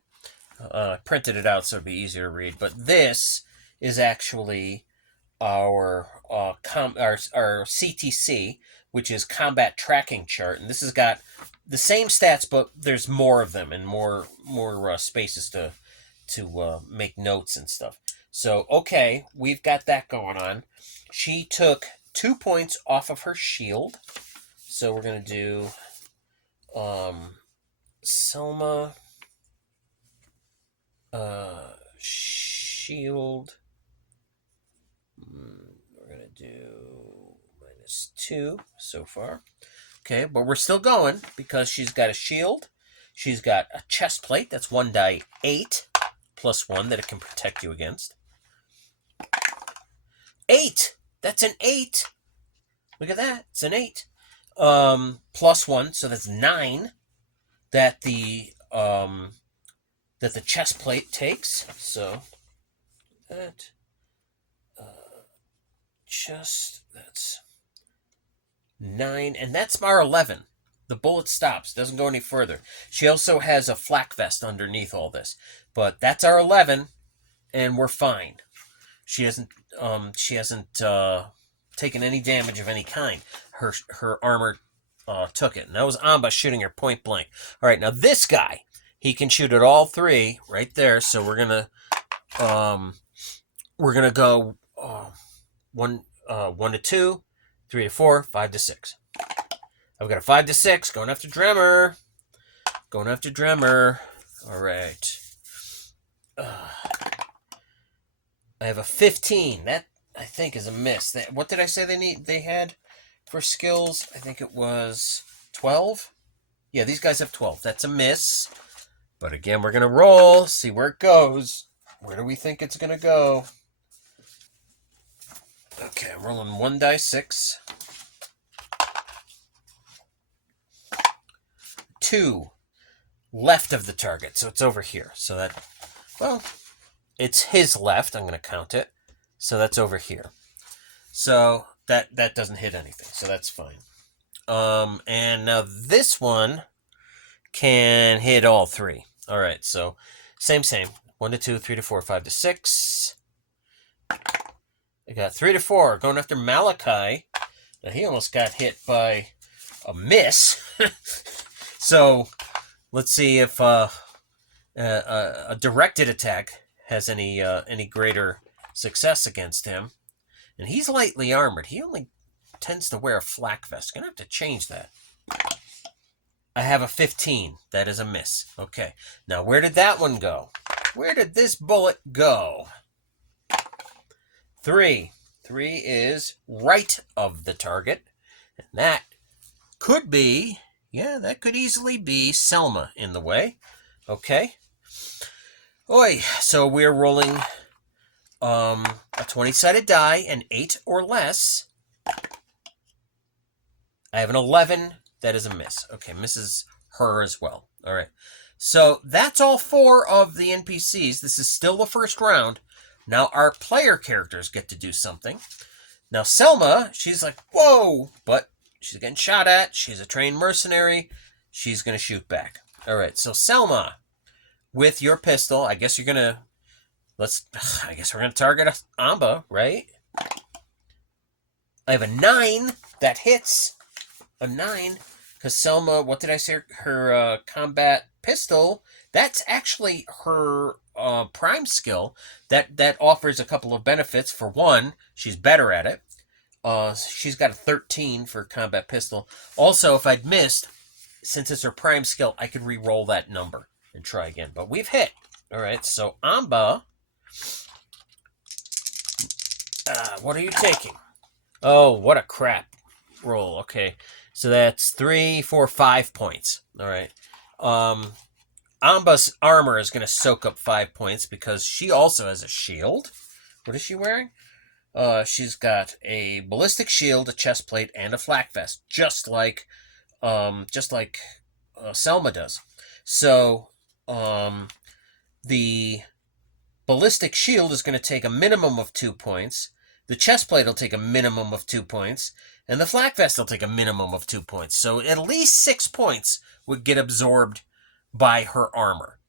I printed it out so it'd be easier to read. But this is actually our CTC, which is combat tracking chart, and this has got the same stats, but there's more of them and more spaces to make notes and stuff. So okay, we've got that going on. She took 2 points off of her shield, so we're gonna do Selma shield. We're gonna do -2 so far. Okay, but we're still going because she's got a shield. She's got a chest plate. That's 1d8 plus 1 that it can protect you against. 8! That's an 8! Look at that. It's an 8. Plus 1, so that's 9 that the chest plate takes. So that that's 9, and that's our 11. The bullet stops, doesn't go any further. She also has a flak vest underneath all this, but that's our 11, and we're fine. She hasn't taken any damage of any kind. Her armor took it, and that was Amba shooting her point blank. All right, now this guy, he can shoot at all 3 right there. So we're gonna go 1. 1 to 2, 3 to 4, 5 to 6. I've got a 5 to 6 going after Dremmer. Going after Dremmer. All right. I have a 15. That, I think, is a miss. What did I say they had for skills? I think it was 12. Yeah, these guys have 12. That's a miss. But again, we're going to roll, see where it goes. Where do we think it's going to go? Okay, I'm rolling 1 die 6. 2 left of the target, so it's over here. So that, well, it's his left. I'm going to count it. So that's over here. So that doesn't hit anything, so that's fine. And now this one can hit all 3. All right, so same. 1 to 2, 3 to 4, 5 to 6. I got 3 to 4 going after Malachi. Now he almost got hit by a miss. So let's see if a directed attack has any greater success against him. And he's lightly armored. He only tends to wear a flak vest. Gonna have to change that. I have a 15. That is a miss. Okay. Now where did that one go? Where did this bullet go? 3. 3 is right of the target. And that could be, yeah, that could easily be Selma in the way. Okay. Oi. So we're rolling a 20-sided die, an 8 or less. I have an 11. That is a miss. Okay, misses her as well. All right. So that's all 4 of the NPCs. This is still the first round. Now our player characters get to do something. Now Selma, she's like, whoa, but she's getting shot at. She's a trained mercenary. She's going to shoot back. All right, so Selma, with your pistol, I guess you're going to, I guess we're going to target Amba, right? I have a 9 that hits. A 9, because Selma, what did I say? Her combat pistol, that's actually her prime skill. That offers a couple of benefits. For one, she's better at it. She's got a 13 for combat pistol. Also, if I'd missed, since it's her prime skill, I could re-roll that number and try again. But we've hit. All right, so Amba, what are you taking? Oh, what a crap roll. Okay, so that's 3, 4, 5 points. All right. Amba's armor is going to soak up 5 points because she also has a shield. What is she wearing? She's got a ballistic shield, a chest plate, and a flak vest, just like Selma does. So the ballistic shield is going to take a minimum of 2 points. The chest plate will take a minimum of 2 points. And the flak vest will take a minimum of 2 points. So at least 6 points would get absorbed by her armor.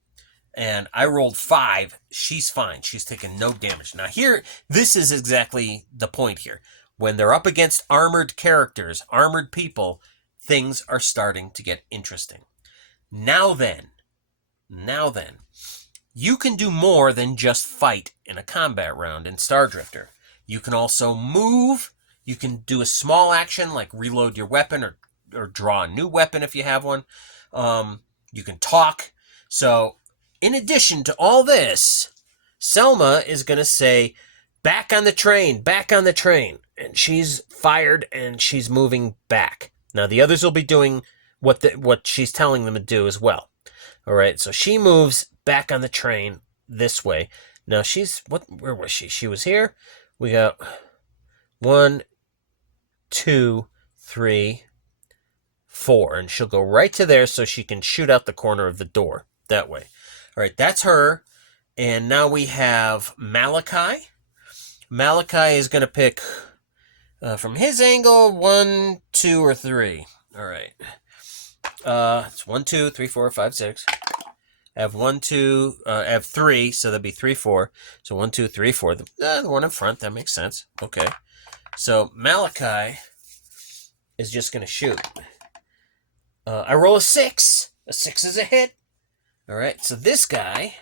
And I rolled 5. She's fine. She's taking no damage. Now here, this is exactly the point here. When they're up against armored characters, armored people, things are starting to get interesting. Now then, you can do more than just fight in a combat round in Stardrifter. You can also move. You can do a small action like reload your weapon or draw a new weapon if you have one. You can talk. So in addition to all this, Selma is going to say, back on the train, back on the train. And she's fired and she's moving back. Now the others will be doing what she's telling them to do as well. All right, so she moves back on the train this way. Now where was she? She was here. We got 1, 2, 3, 4, and she'll go right to there so she can shoot out the corner of the door that way. All right, that's her. And now we have Malachi. Malachi is going to pick from his angle 1, 2, or 3. All right. It's 1, 2, 3, 4, 5, 6. I have 1, 2. I have 3, so that'd be 3, 4. So 1, 2, 3, 4. The one in front. That makes sense. Okay. So Malachi is just going to shoot. I roll a 6. A 6 is a hit. All right. So this guy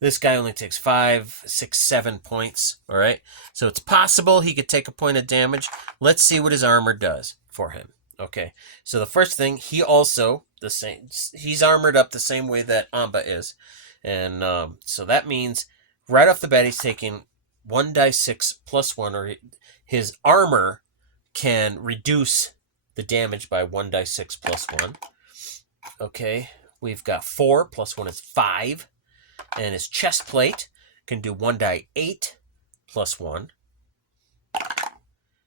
This guy only takes 5, 6, 7 points. All right. So it's possible he could take a point of damage. Let's see what his armor does for him. Okay. So the first thing, he also the same. He's armored up the same way that Amba is, and so that means right off the bat he's taking 1d6 plus 1, or his armor can reduce the damage by 1d6 plus 1. Okay. We've got 4 plus 1 is 5. And his chest plate can do 1d8 plus 1.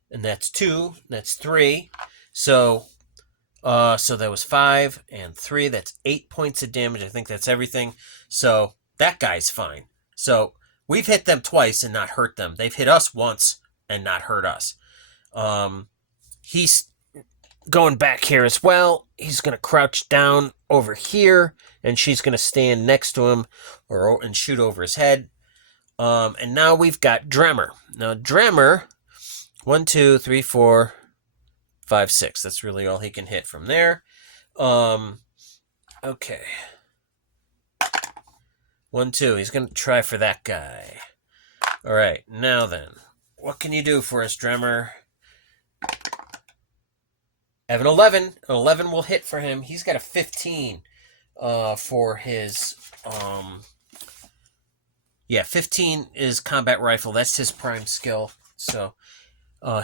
And that's 2. That's 3. So that was 5 and 3. That's 8 points of damage. I think that's everything. So that guy's fine. So we've hit them twice and not hurt them. They've hit us once and not hurt us. He's going back here as well. He's going to crouch down over here, and she's going to stand next to him and shoot over his head. And now we've got Dremmer. Now, Dremmer, 1, 2, 3, 4, 5, 6. That's really all he can hit from there. Okay. 1, 2. He's going to try for that guy. All right. Now then, what can you do for us, Dremmer? I have an 11. An 11 will hit for him. He's got a 15 for his... 15 is combat rifle. That's his prime skill. So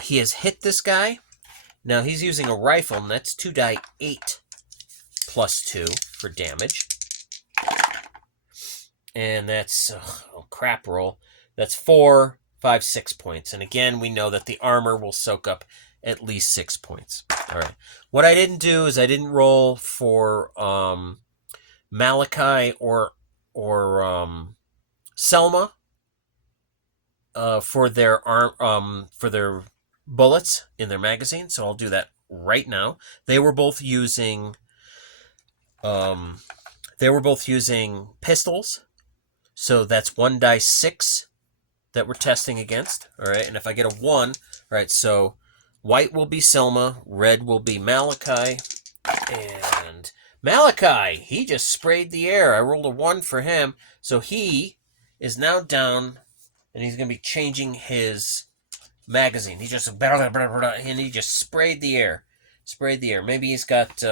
he has hit this guy. Now he's using a rifle, and that's 2d8 plus 2 for damage. And that's a crap roll. That's 4, 5, 6 points. And again, we know that the armor will soak up at least 6 points. All right. What I didn't do is I didn't roll for Malachi or Selma for their bullets in their magazine. So I'll do that right now. They were both using pistols. So that's 1d6 that we're testing against. All right. And if I get a 1, all right, so white will be Selma, red will be Malachi, and Malachi, he just sprayed the air. I rolled a 1 for him, so he is now down, and he's going to be changing his magazine. He just and he just sprayed the air. Maybe he's got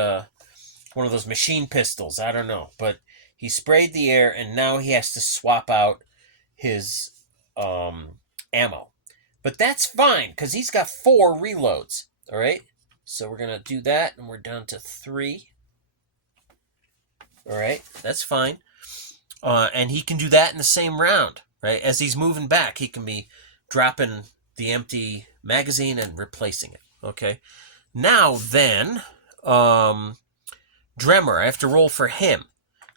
one of those machine pistols. I don't know, but he sprayed the air, and now he has to swap out his ammo. But that's fine, because he's got 4 reloads. All right? So we're going to do that, and we're down to 3. All right? That's fine. And he can do that in the same round, right? As he's moving back, he can be dropping the empty magazine and replacing it. Okay? Now, then, Dremmer, I have to roll for him.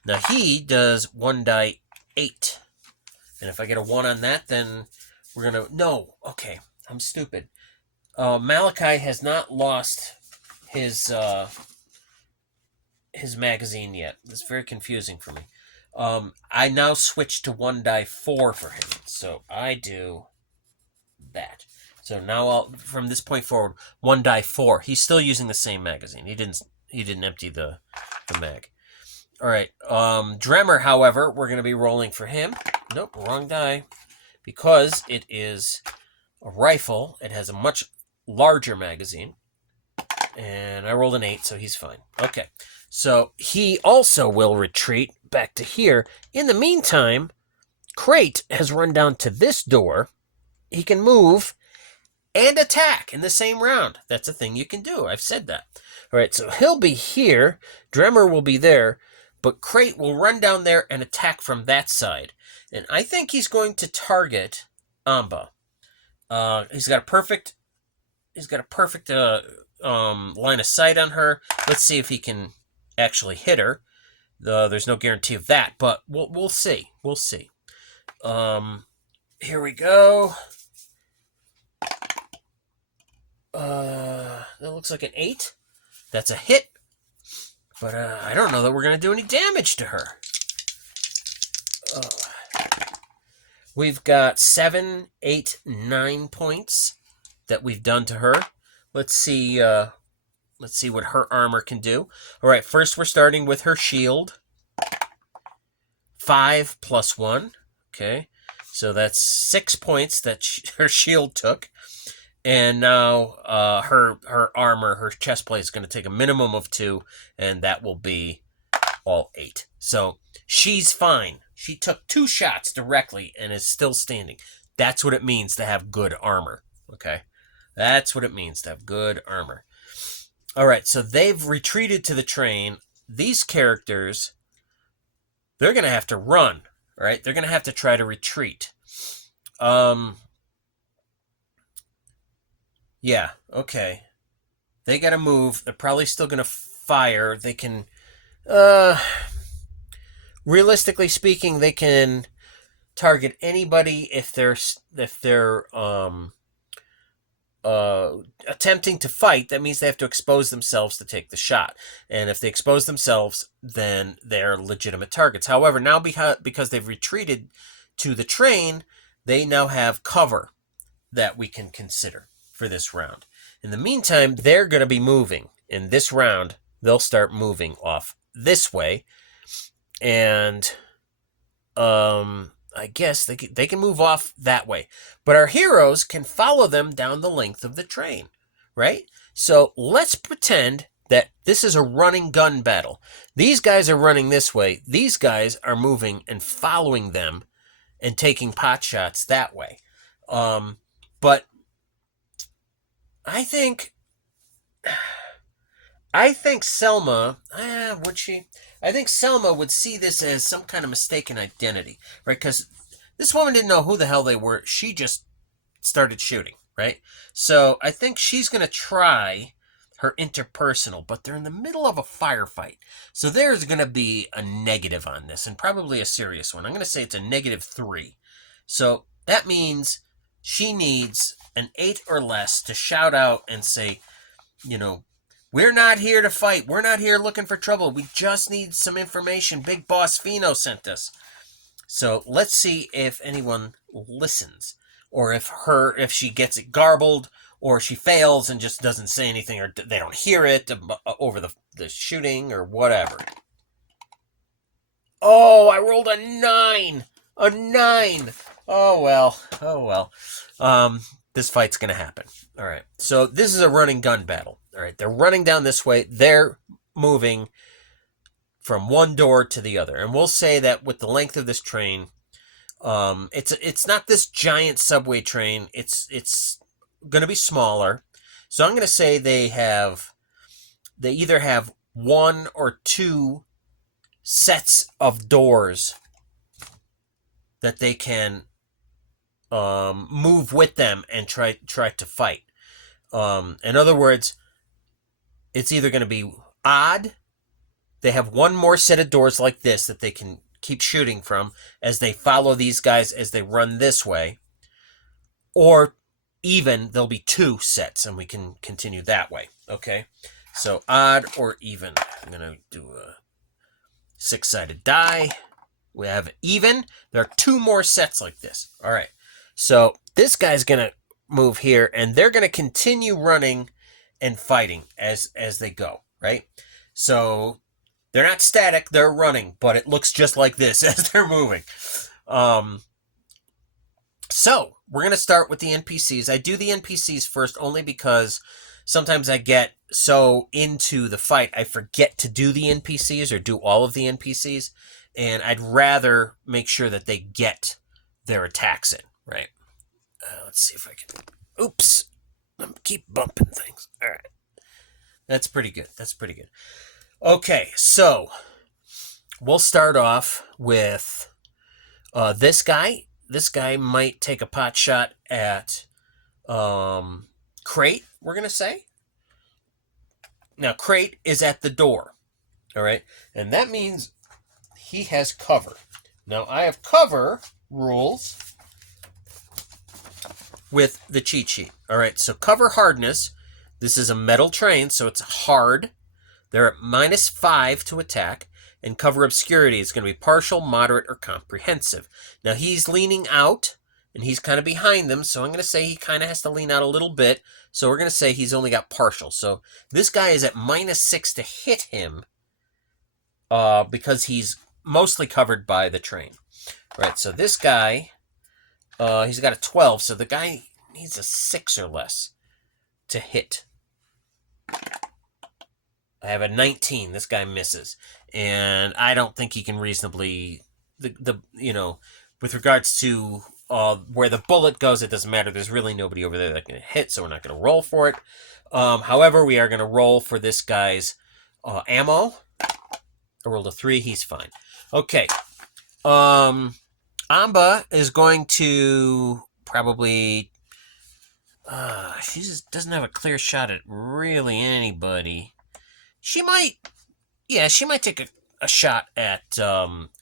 Now, he does 1d8. And if I get a 1 on that, then... we're going to... No. Okay. I'm stupid. Malachi has not lost his magazine yet. It's very confusing for me. I now switch to 1d4 for him. So I do that. So now from this point forward, 1d4. He's still using the same magazine. He didn't empty the mag. All right. Dremmer, however, we're going to be rolling for him. Nope, wrong die. Because it is a rifle, it has a much larger magazine. And I rolled an 8, so he's fine. Okay. So he also will retreat back to here. In the meantime, Crate has run down to this door. He can move and attack in the same round. That's a thing you can do. I've said that. All right, so he'll be here. Dremmer will be there. But Crate will run down there and attack from that side. And I think he's going to target Amba. He's got a perfect line of sight on her. Let's see if he can actually hit her. There's no guarantee of that, but we'll see. We'll see. Here we go. That looks like an 8. That's a hit. But I don't know that we're going to do any damage to her. We've got 7, 8, 9 points that we've done to her. Let's see what her armor can do. All right, first we're starting with her shield. 5 plus 1. Okay, so that's 6 points that her shield took. And now her armor, her chest plate is going to take a minimum of 2, and that will be all 8. So she's fine. She took 2 shots directly and is still standing. That's what it means to have good armor. Okay, that's what it means to have good armor. All right, so they've retreated to the train. These characters, they're going to have to run. All right, they're going to have to try to retreat. Yeah, okay. They got to move. They're probably still going to fire. They can, realistically speaking, they can target anybody if they're attempting to fight. That means they have to expose themselves to take the shot. And if they expose themselves, then they're legitimate targets. However, now because they've retreated to the train, they now have cover that we can consider for this round. In the meantime, they're going to be moving. In this round, they'll start moving off this way. And I guess they can move off that way. But our heroes can follow them down the length of the train, right? So let's pretend that this is a running gun battle. These guys are running this way. These guys are moving and following them and taking pot shots that way. But I think Selma, would she? I think Selma would see this as some kind of mistaken identity, right? Because this woman didn't know who the hell they were. She just started shooting, right? So I think she's going to try her interpersonal, but they're in the middle of a firefight. So there's going to be a negative on this, and probably a serious one. I'm going to say it's a -3. So that means she needs an 8 or less to shout out and say, we're not here to fight. We're not here looking for trouble. We just need some information. Big Boss Fino sent us. So let's see if anyone listens, or if she gets it garbled, or she fails and just doesn't say anything, or they don't hear it over the shooting or whatever. Oh, I rolled a 9. A 9. Oh well. This fight's going to happen. All right. So this is a running gun battle. All right. They're running down this way. They're moving from one door to the other. And we'll say that with the length of this train, it's not this giant subway train. It's going to be smaller. So I'm going to say they either have 1 or 2 sets of doors that they can move with them and try to fight. In other words, it's either going to be odd. They have 1 more set of doors like this that they can keep shooting from as they follow these guys as they run this way. Or even, there'll be 2 sets and we can continue that way. Okay? So odd or even. I'm going to do a 6-sided die. We have even. There are 2 more sets like this. All right. So this guy's going to move here, and they're going to continue running and fighting as they go, right? So they're not static, they're running, but it looks just like this as they're moving. So we're going to start with the NPCs. I do the NPCs first only because sometimes I get so into the fight, I forget to do the NPCs or do all of the NPCs, and I'd rather make sure that they get their attacks in, right? Let's see if I can... Oops! I'm keep bumping things. All right. That's pretty good. Okay, so we'll start off with this guy. This guy might take a pot shot at Crate, we're going to say. Now, Crate is at the door, all right? And that means he has cover. Now, I have cover rules with the cheat sheet. All right, so cover hardness. This is a metal train, so it's hard. They're at -5 to attack. And cover obscurity is going to be partial, moderate, or comprehensive. Now, he's leaning out, and he's kind of behind them, so I'm going to say he kind of has to lean out a little bit. So we're going to say he's only got partial. So this guy is at -6 to hit him because he's mostly covered by the train. Right, so this guy, he's got a 12, so the guy needs a 6 or less to hit. I have a 19. This guy misses, and I don't think he can reasonably with regards to where the bullet goes, it doesn't matter. There's really nobody over there that can hit, so we're not going to roll for it. However, we are going to roll for this guy's ammo. I rolled a 3. He's fine. Okay. Amba is going to probably. She just doesn't have a clear shot at really anybody. She might take a shot at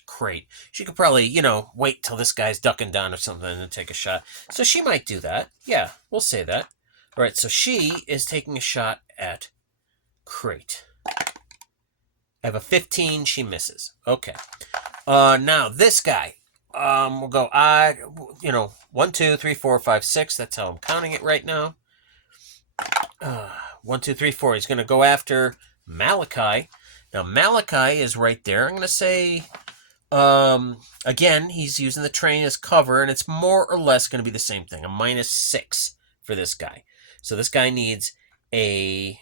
Crate. She could probably, wait till this guy's ducking down or something and take a shot. So she might do that. Yeah, we'll say that. All right, so she is taking a shot at Crate. I have a 15. She misses. Okay. Now this guy. We'll go odd. 1, 2, 3, 4, 5, 6. That's how I'm counting it right now. 1, 2, 3, 4. He's going to go after Malachi. Now Malachi is right there. I'm going to say, again, he's using the train as cover, and it's more or less going to be the same thing. A -6 for this guy. So this guy needs a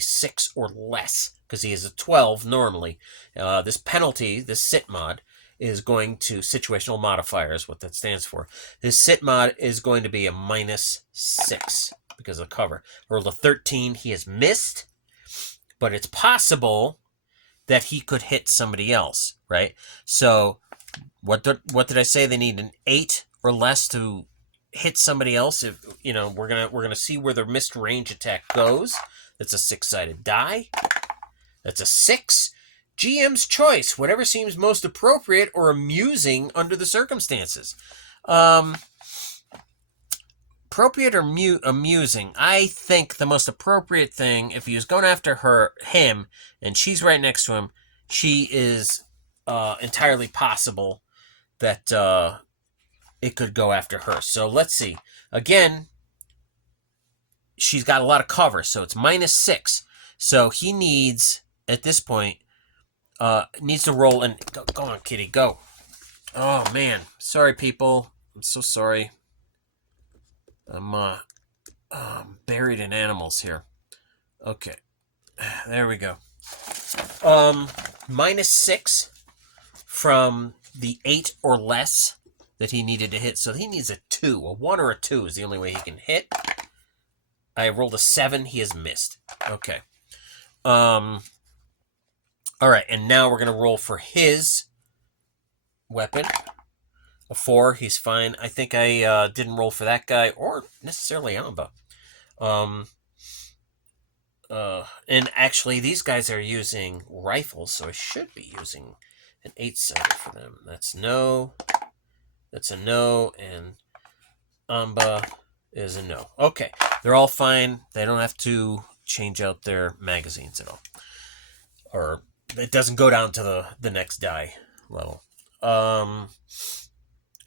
6 or less because he is a 12 normally. This penalty, this sit mod, is going to situational modifier is what that stands for. This sit mod is going to be a -6 because of cover. Rolled a 13. He has missed, but it's possible that he could hit somebody else, right? So what did I say? They need an 8 or less to hit somebody else. If we're gonna see where the missed range attack goes. That's a 6-sided die. That's a 6. GM's choice, whatever seems most appropriate or amusing under the circumstances. Appropriate or amusing? I think the most appropriate thing, if he was going after him, and she's right next to him, she is entirely possible that it could go after her. So let's see. Again, she's got a lot of cover, so it's -6. So he needs, at this point, needs to roll and go on, kitty, go. Oh man, sorry people, I'm so sorry. I'm buried in animals here. Okay, there we go. -6 from the 8 or less that he needed to hit. So he needs a 2. A 1 or a 2 is the only way he can hit. I rolled a 7. He has missed. Okay. All right, and now we're going to roll for his weapon. A 4. He's fine. I think I didn't roll for that guy or necessarily Amba. And actually, these guys are using rifles, so I should be using an 8-sided for them. That's no. That's a no, and Amba is a no. Okay, they're all fine. They don't have to change out their magazines at all. Or it doesn't go down to the next die level.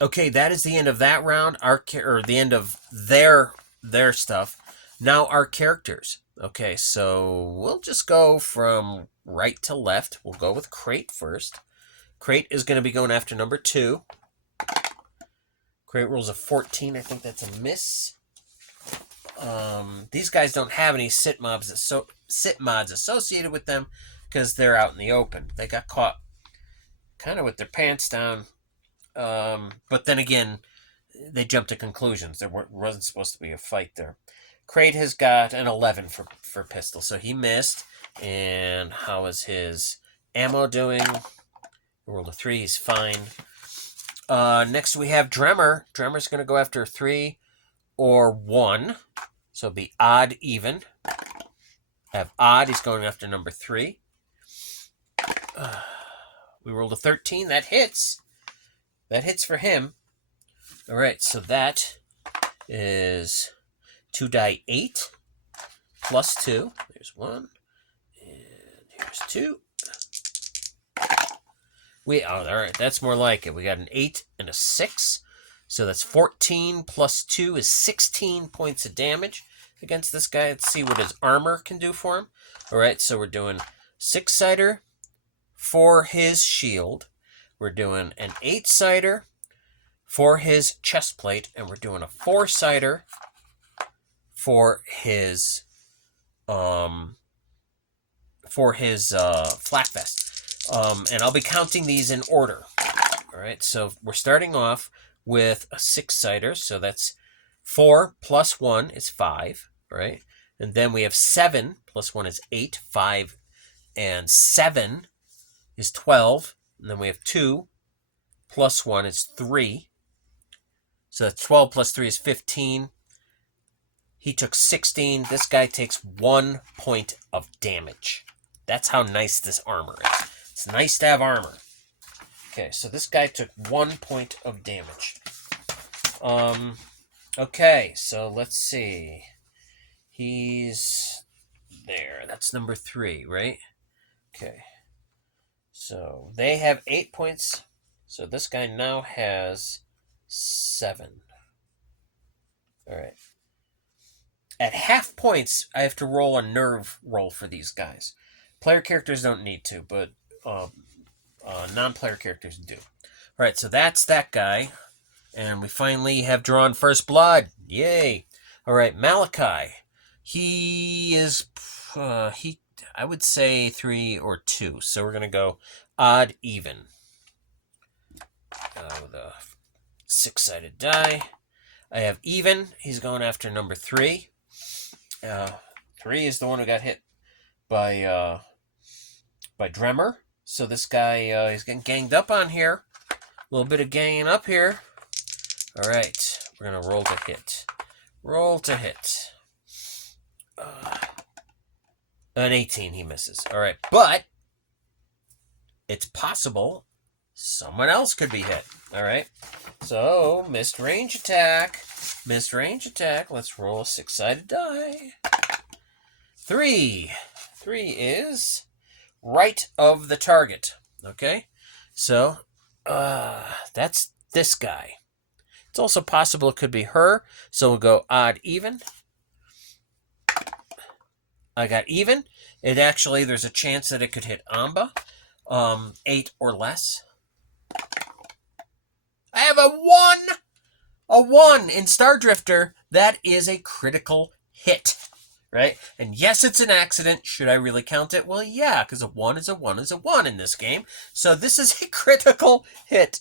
Okay, that is the end of that round. Or the end of their stuff. Now our characters. Okay, so we'll just go from right to left. We'll go with Crate first. Crate is going to be going after number 2. Crate rolls a 14. I think that's a miss. These guys don't have any sit mods associated with them because they're out in the open. They got caught kind of with their pants down. But then again, they jumped to conclusions. There wasn't supposed to be a fight there. Crate has got an 11 for pistol, so he missed. And how is his ammo doing? He rolled a 3. He's fine. Next we have Dremmer. Dremmer's going to go after 3 or 1. So it'll be odd, even. I have odd. He's going after number 3. We rolled a 13. That hits. That hits for him. All right, so that is 2 die 8 plus 2. There's 1. And here's 2. All right, that's more like it. We got an 8 and a 6. So that's 14 plus 2 is 16 points of damage against this guy. Let's see what his armor can do for him. All right, so we're doing 6-sider, for his shield. We're doing an 8-sider for his chest plate, and we're doing a 4-sider for his flak vest. And I'll be counting these in order. All right, so we're starting off with a 6-sider, so that's 4 plus 1 is 5, right? And then we have 7 plus 1 is 8, 5 and 7 is 12. And then we have 2 plus 1 is 3. So that's 12 plus 3 is 15. He took 16. This guy takes 1 point of damage. That's how nice this armor is. It's nice to have armor. Okay, so this guy took 1 point of damage. Okay, so let's see. He's there. That's number 3, right? Okay. So they have 8 points. So this guy now has 7. All right. At half points, I have to roll a nerve roll for these guys. Player characters don't need to, but non-player characters do. All right, so that's that guy. And we finally have drawn first blood. Yay. All right, Malachi. He is, I would say 3 or 2. So we're going to go odd, even. With a 6-sided die. I have even. He's going after number 3. 3 is the one who got hit by Dremmer. So this guy, he's getting ganged up on here. A little bit of ganging up here. All right, we're going to roll to hit. Roll to hit. An 18, he misses. All right, but it's possible someone else could be hit. All right, so missed range attack. Missed range attack. Let's roll a 6-sided die. 3. 3 is right of the target. Okay, so that's this guy. It's also possible it could be her, so we'll go odd, even. I got even. It actually, there's a chance that it could hit Amba, 8 or less. I have a 1! A 1 in Stardrifter. That is a critical hit, right? And yes, it's an accident. Should I really count it? Well, yeah, because a 1 is a 1 is a 1 in this game. So this is a critical hit.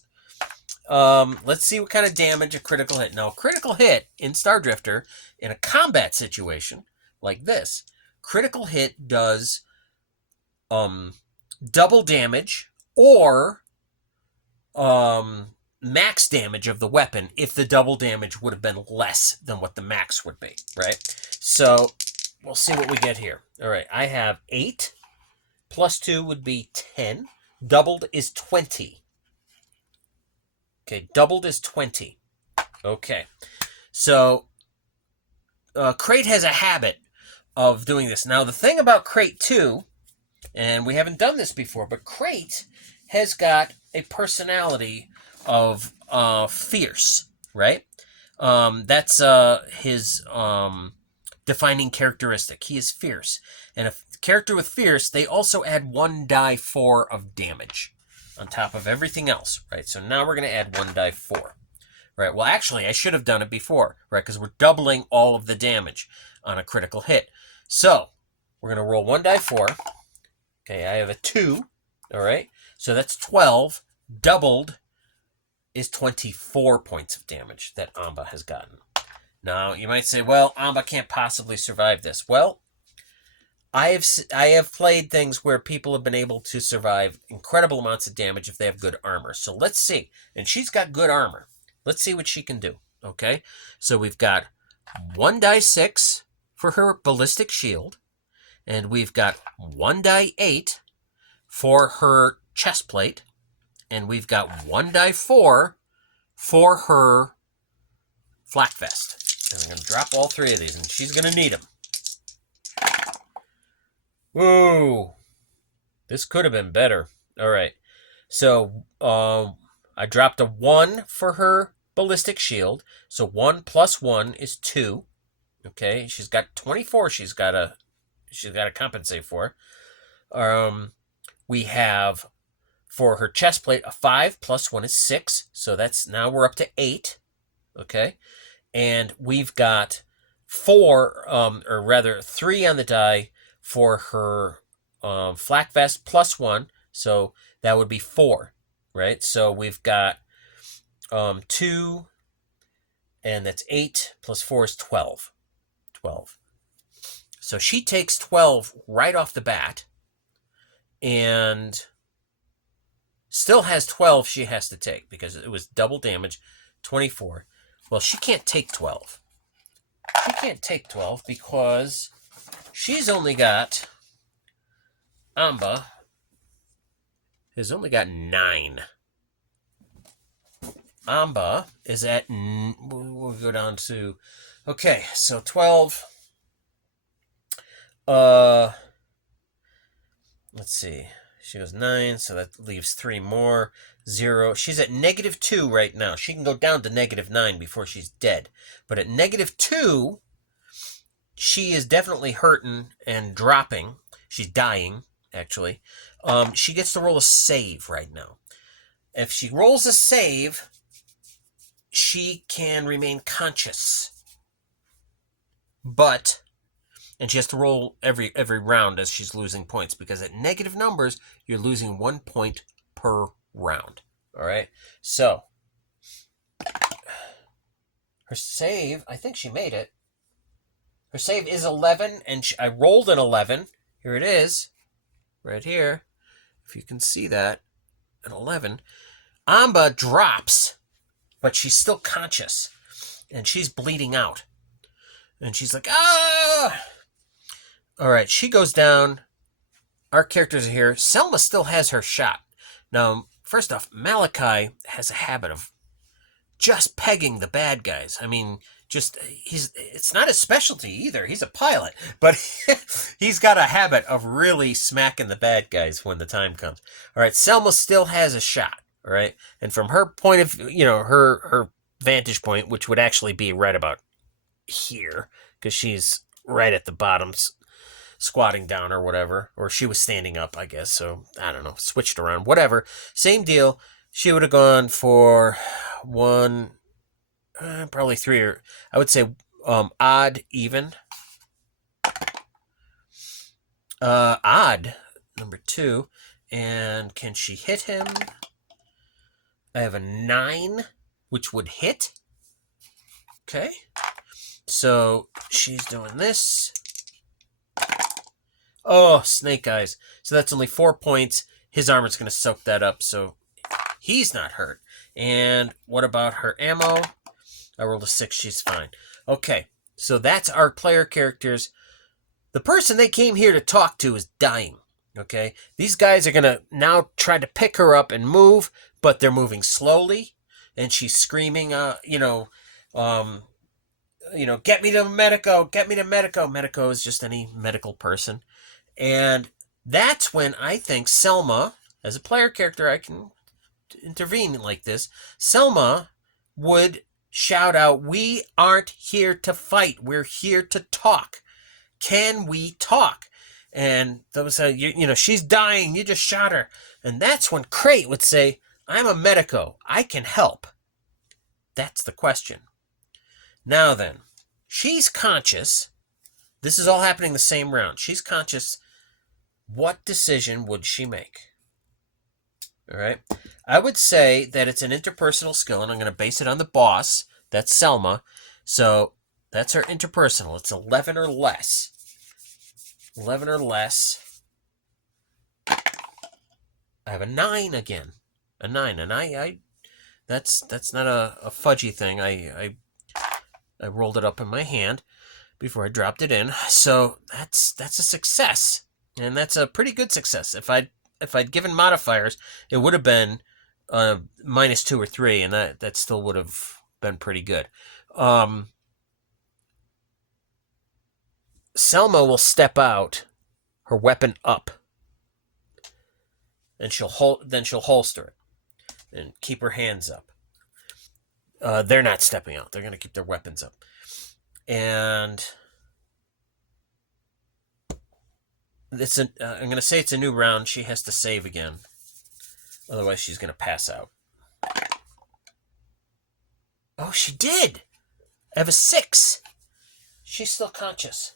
Let's see what kind of damage a critical hit. Now, a critical hit in Stardrifter in a combat situation like this, critical hit does double damage or max damage of the weapon if the double damage would have been less than what the max would be, right? So we'll see what we get here. All right, I have 8 plus 2 would be 10. Doubled is 20. Okay, doubled is 20. Okay, so Crate has a habit of doing this. Now, the thing about Crate 2, and we haven't done this before, but Crate has got a personality of fierce, right? That's his defining characteristic. He is fierce. And a character with fierce, they also add 1 die 4 of damage on top of everything else, right? So now we're going to add 1 die 4. Right, well, actually, I should have done it before, right? Because we're doubling all of the damage on a critical hit. So, we're going to roll 1 die 4. Okay, I have a 2, all right? So that's 12. Doubled is 24 points of damage that Amba has gotten. Now, you might say, well, Amba can't possibly survive this. Well, I have played things where people have been able to survive incredible amounts of damage if they have good armor. So let's see. And she's got good armor. Let's see what she can do, okay? So we've got 1 die 6 for her ballistic shield, and we've got 1 die 8 for her chest plate, and we've got 1 die 4 for her flak vest. And I'm going to drop all 3 of these, and she's going to need them. Whoa! This could have been better. All right. So I dropped a 1 for her ballistic shield. So 1 plus 1 is 2. Okay, she's got 24. She's got to compensate for. we have for her chest plate a 5 plus 1 is 6. So that's now we're up to 8. Okay. And we've got 4, or rather 3 on the die for her flak vest plus 1. So that would be 4, right? So we've got 2, and that's 8 plus 4 is 12. 12. So she takes 12 right off the bat, and still has 12 she has to take because it was double damage, 24. Well, she can't take 12. She can't take 12 because she's only got, Amba has only got 9. Amba is at, we'll go down to, okay, so 12, let's see, she goes 9, so that leaves 3 more, 0. She's at -2 right now. She can go down to -9 before she's dead. But at -2, she is definitely hurting and dropping. She's dying, actually. She gets to roll a save right now. If she rolls a save, she can remain conscious. And she has to roll every round as she's losing points, because at negative numbers, you're losing 1 point per round. All right? So, her save, I think she made it. Her save is 11, and I rolled an 11. Here it is, right here. If you can see that, an 11. Amba drops, but she's still conscious, and she's bleeding out. And she's like, ah! All right, she goes down. Our characters are here. Selma still has her shot. Now, first off, Malachi has a habit of just pegging the bad guys. I mean, it's not his specialty either. He's a pilot, but he's got a habit of really smacking the bad guys when the time comes. All right, Selma still has a shot, all right? And from her point of, her vantage point, which would actually be right about here, because she's right at the bottom, squatting down or whatever, or she was standing up, I guess, so I don't know, switched around, whatever, same deal. She would have gone for 1, probably 3, or I would say odd, even. Odd, number 2, and can she hit him? I have a 9, which would hit. Okay, so she's doing this. Oh, snake eyes. So that's only 4 points. His armor's going to soak that up, so he's not hurt. And what about her ammo? I rolled a 6. She's fine. Okay, so that's our player characters. The person they came here to talk to is dying. Okay, these guys are going to now try to pick her up and move, but they're moving slowly. And she's screaming, get me to Medico, get me to Medico. Medico is just any medical person. And that's when I think Selma, as a player character, I can intervene like this. Selma would shout out, "We aren't here to fight. We're here to talk. Can we talk?" And those say, she's dying. You just shot her. And that's when Crate would say, "I'm a medico. I can help." That's the question. Now then, she's conscious. This is all happening the same round. She's conscious. What decision would she make? All right. I would say that it's an interpersonal skill, and I'm going to base it on the boss. That's Selma. So that's her interpersonal. It's 11 or less. 11 or less. I have a 9 again. A 9. And that's not a fudgy thing. I rolled it up in my hand before I dropped it in. So that's a success. And that's a pretty good success. If I'd given modifiers, it would have been -2 or 3, and that still would have been pretty good. Selma will step out, her weapon up, and she'll holster it and keep her hands up. They're not stepping out. They're going to keep their weapons up. And I'm going to say it's a new round. She has to save again. Otherwise, she's going to pass out. Oh, she did! I have a 6. She's still conscious.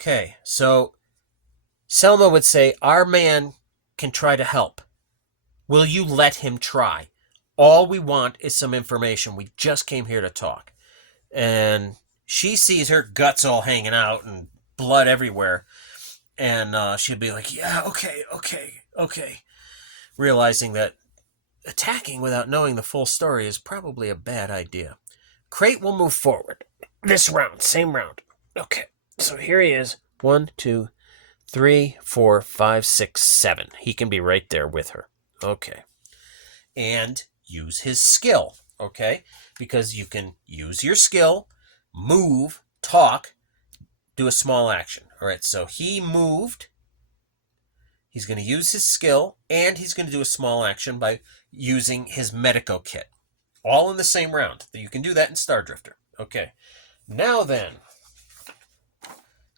Okay, so Selma would say, our man can try to help. Will you let him try? All we want is some information. We just came here to talk. And she sees her guts all hanging out and blood everywhere. And she'd be like, yeah, okay. Realizing that attacking without knowing the full story is probably a bad idea. Crate will move forward. This round, same round. Okay, so here he is. 1, 2, 3, 4, 5, 6, 7. He can be right there with her. Okay. And use his skill, okay? Because you can use your skill, move, talk, do a small action. All right, so he moved. He's going to use his skill, and he's going to do a small action by using his Medico kit. All in the same round. You can do that in Stardrifter. Okay. Now then,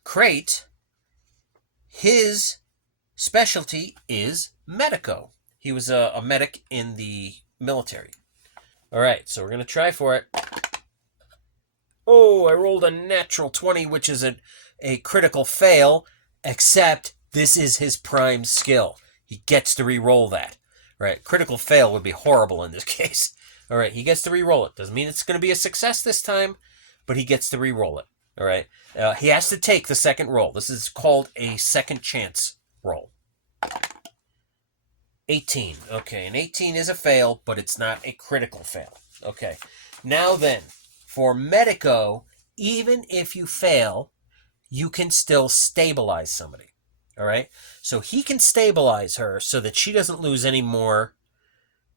Crate, his specialty is Medico. He was a medic in the military. All right, so we're going to try for it. Oh, I rolled a natural 20, which is a critical fail, except this is his prime skill. He gets to re-roll that. All right, critical fail would be horrible in this case. All right, he gets to re-roll it. Doesn't mean it's going to be a success this time, but he gets to re-roll it. All right, he has to take the second roll. This is called a second chance roll. 18. Okay, an 18 is a fail, but it's not a critical fail. Okay, now then, for Medico, even if you fail, you can still stabilize somebody. All right, so he can stabilize her so that she doesn't lose any more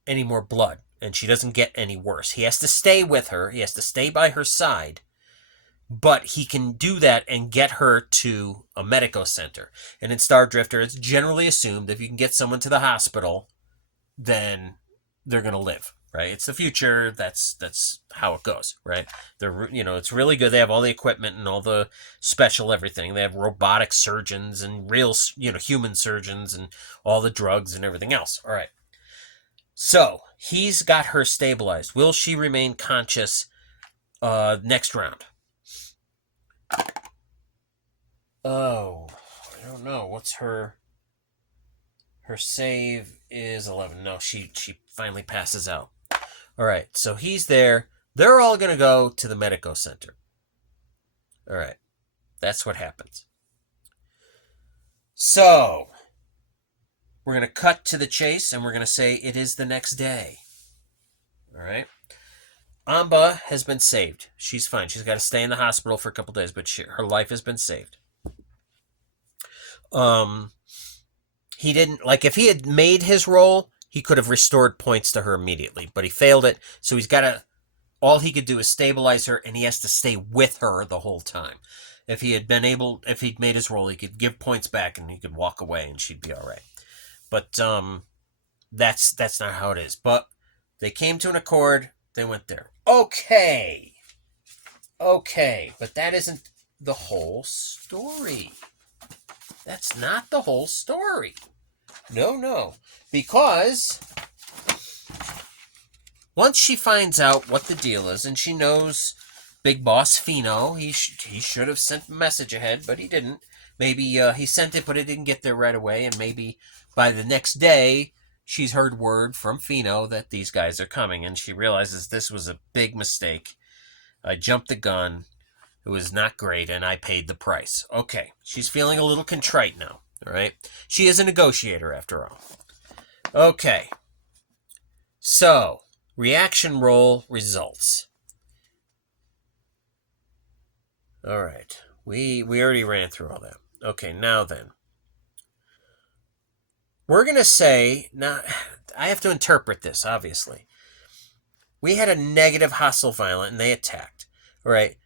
blood, and she doesn't get any worse. He has to stay with her. He has to stay by her side, but he can do that and get her to a medico center. And in Stardrifter, it's generally assumed if you can get someone to the hospital, then they're going to live, right? It's the future. That's how it goes, right? It's really good. They have all the equipment and all the special everything. They have robotic surgeons and real, human surgeons and all the drugs and everything else. All right. So he's got her stabilized. Will she remain conscious next round? Oh, I don't know. What's her save is 11. No, she finally passes out. All right, so he's there. They're all going to go to the medico center. All right, that's what happens. So we're going to cut to the chase, and we're going to say it is the next day. All right. Amba has been saved. She's fine. She's got to stay in the hospital for a couple days, but her life has been saved. He didn't, if he had made his roll, he could have restored points to her immediately, but he failed it, so all he could do is stabilize her, and he has to stay with her the whole time. If he'd made his roll, he could give points back, and he could walk away, and she'd be all right. But that's not how it is. But they came to an accord. They went there. Okay, but that isn't the whole story. That's not the whole story. No. Because once she finds out what the deal is, and she knows Big Boss Fino, he should have sent a message ahead, but he didn't. Maybe he sent it, but it didn't get there right away, and maybe by the next day, she's heard word from Fino that these guys are coming, and she realizes this was a big mistake. I jumped the gun. It was not great, and I paid the price. Okay, she's feeling a little contrite now, all right? She is a negotiator, after all. Okay, so reaction roll results. All right, we already ran through all that. Okay, now then. We're going to say, now, I have to interpret this, obviously. We had a negative hostile violent, and they attacked, all right?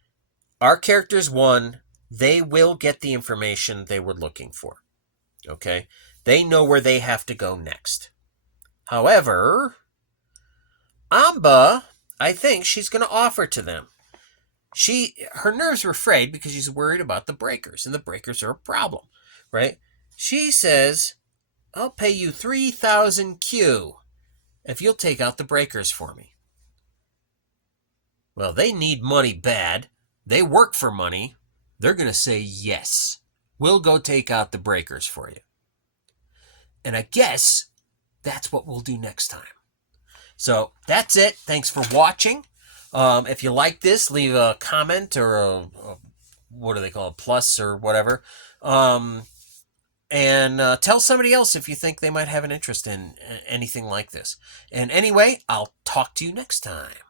Our characters won. They will get the information they were looking for. Okay? They know where they have to go next. However, Amba, I think she's going to offer to them. her nerves were frayed because she's worried about the breakers, and the breakers are a problem, right? She says, I'll pay you 3,000 Q if you'll take out the breakers for me. Well, they need money bad. They work for money. They're going to say yes. We'll go take out the breakers for you. And I guess that's what we'll do next time. So that's it. Thanks for watching. If you like this, leave a comment or a what do they call it, plus or whatever. And tell somebody else if you think they might have an interest in anything like this. And anyway, I'll talk to you next time.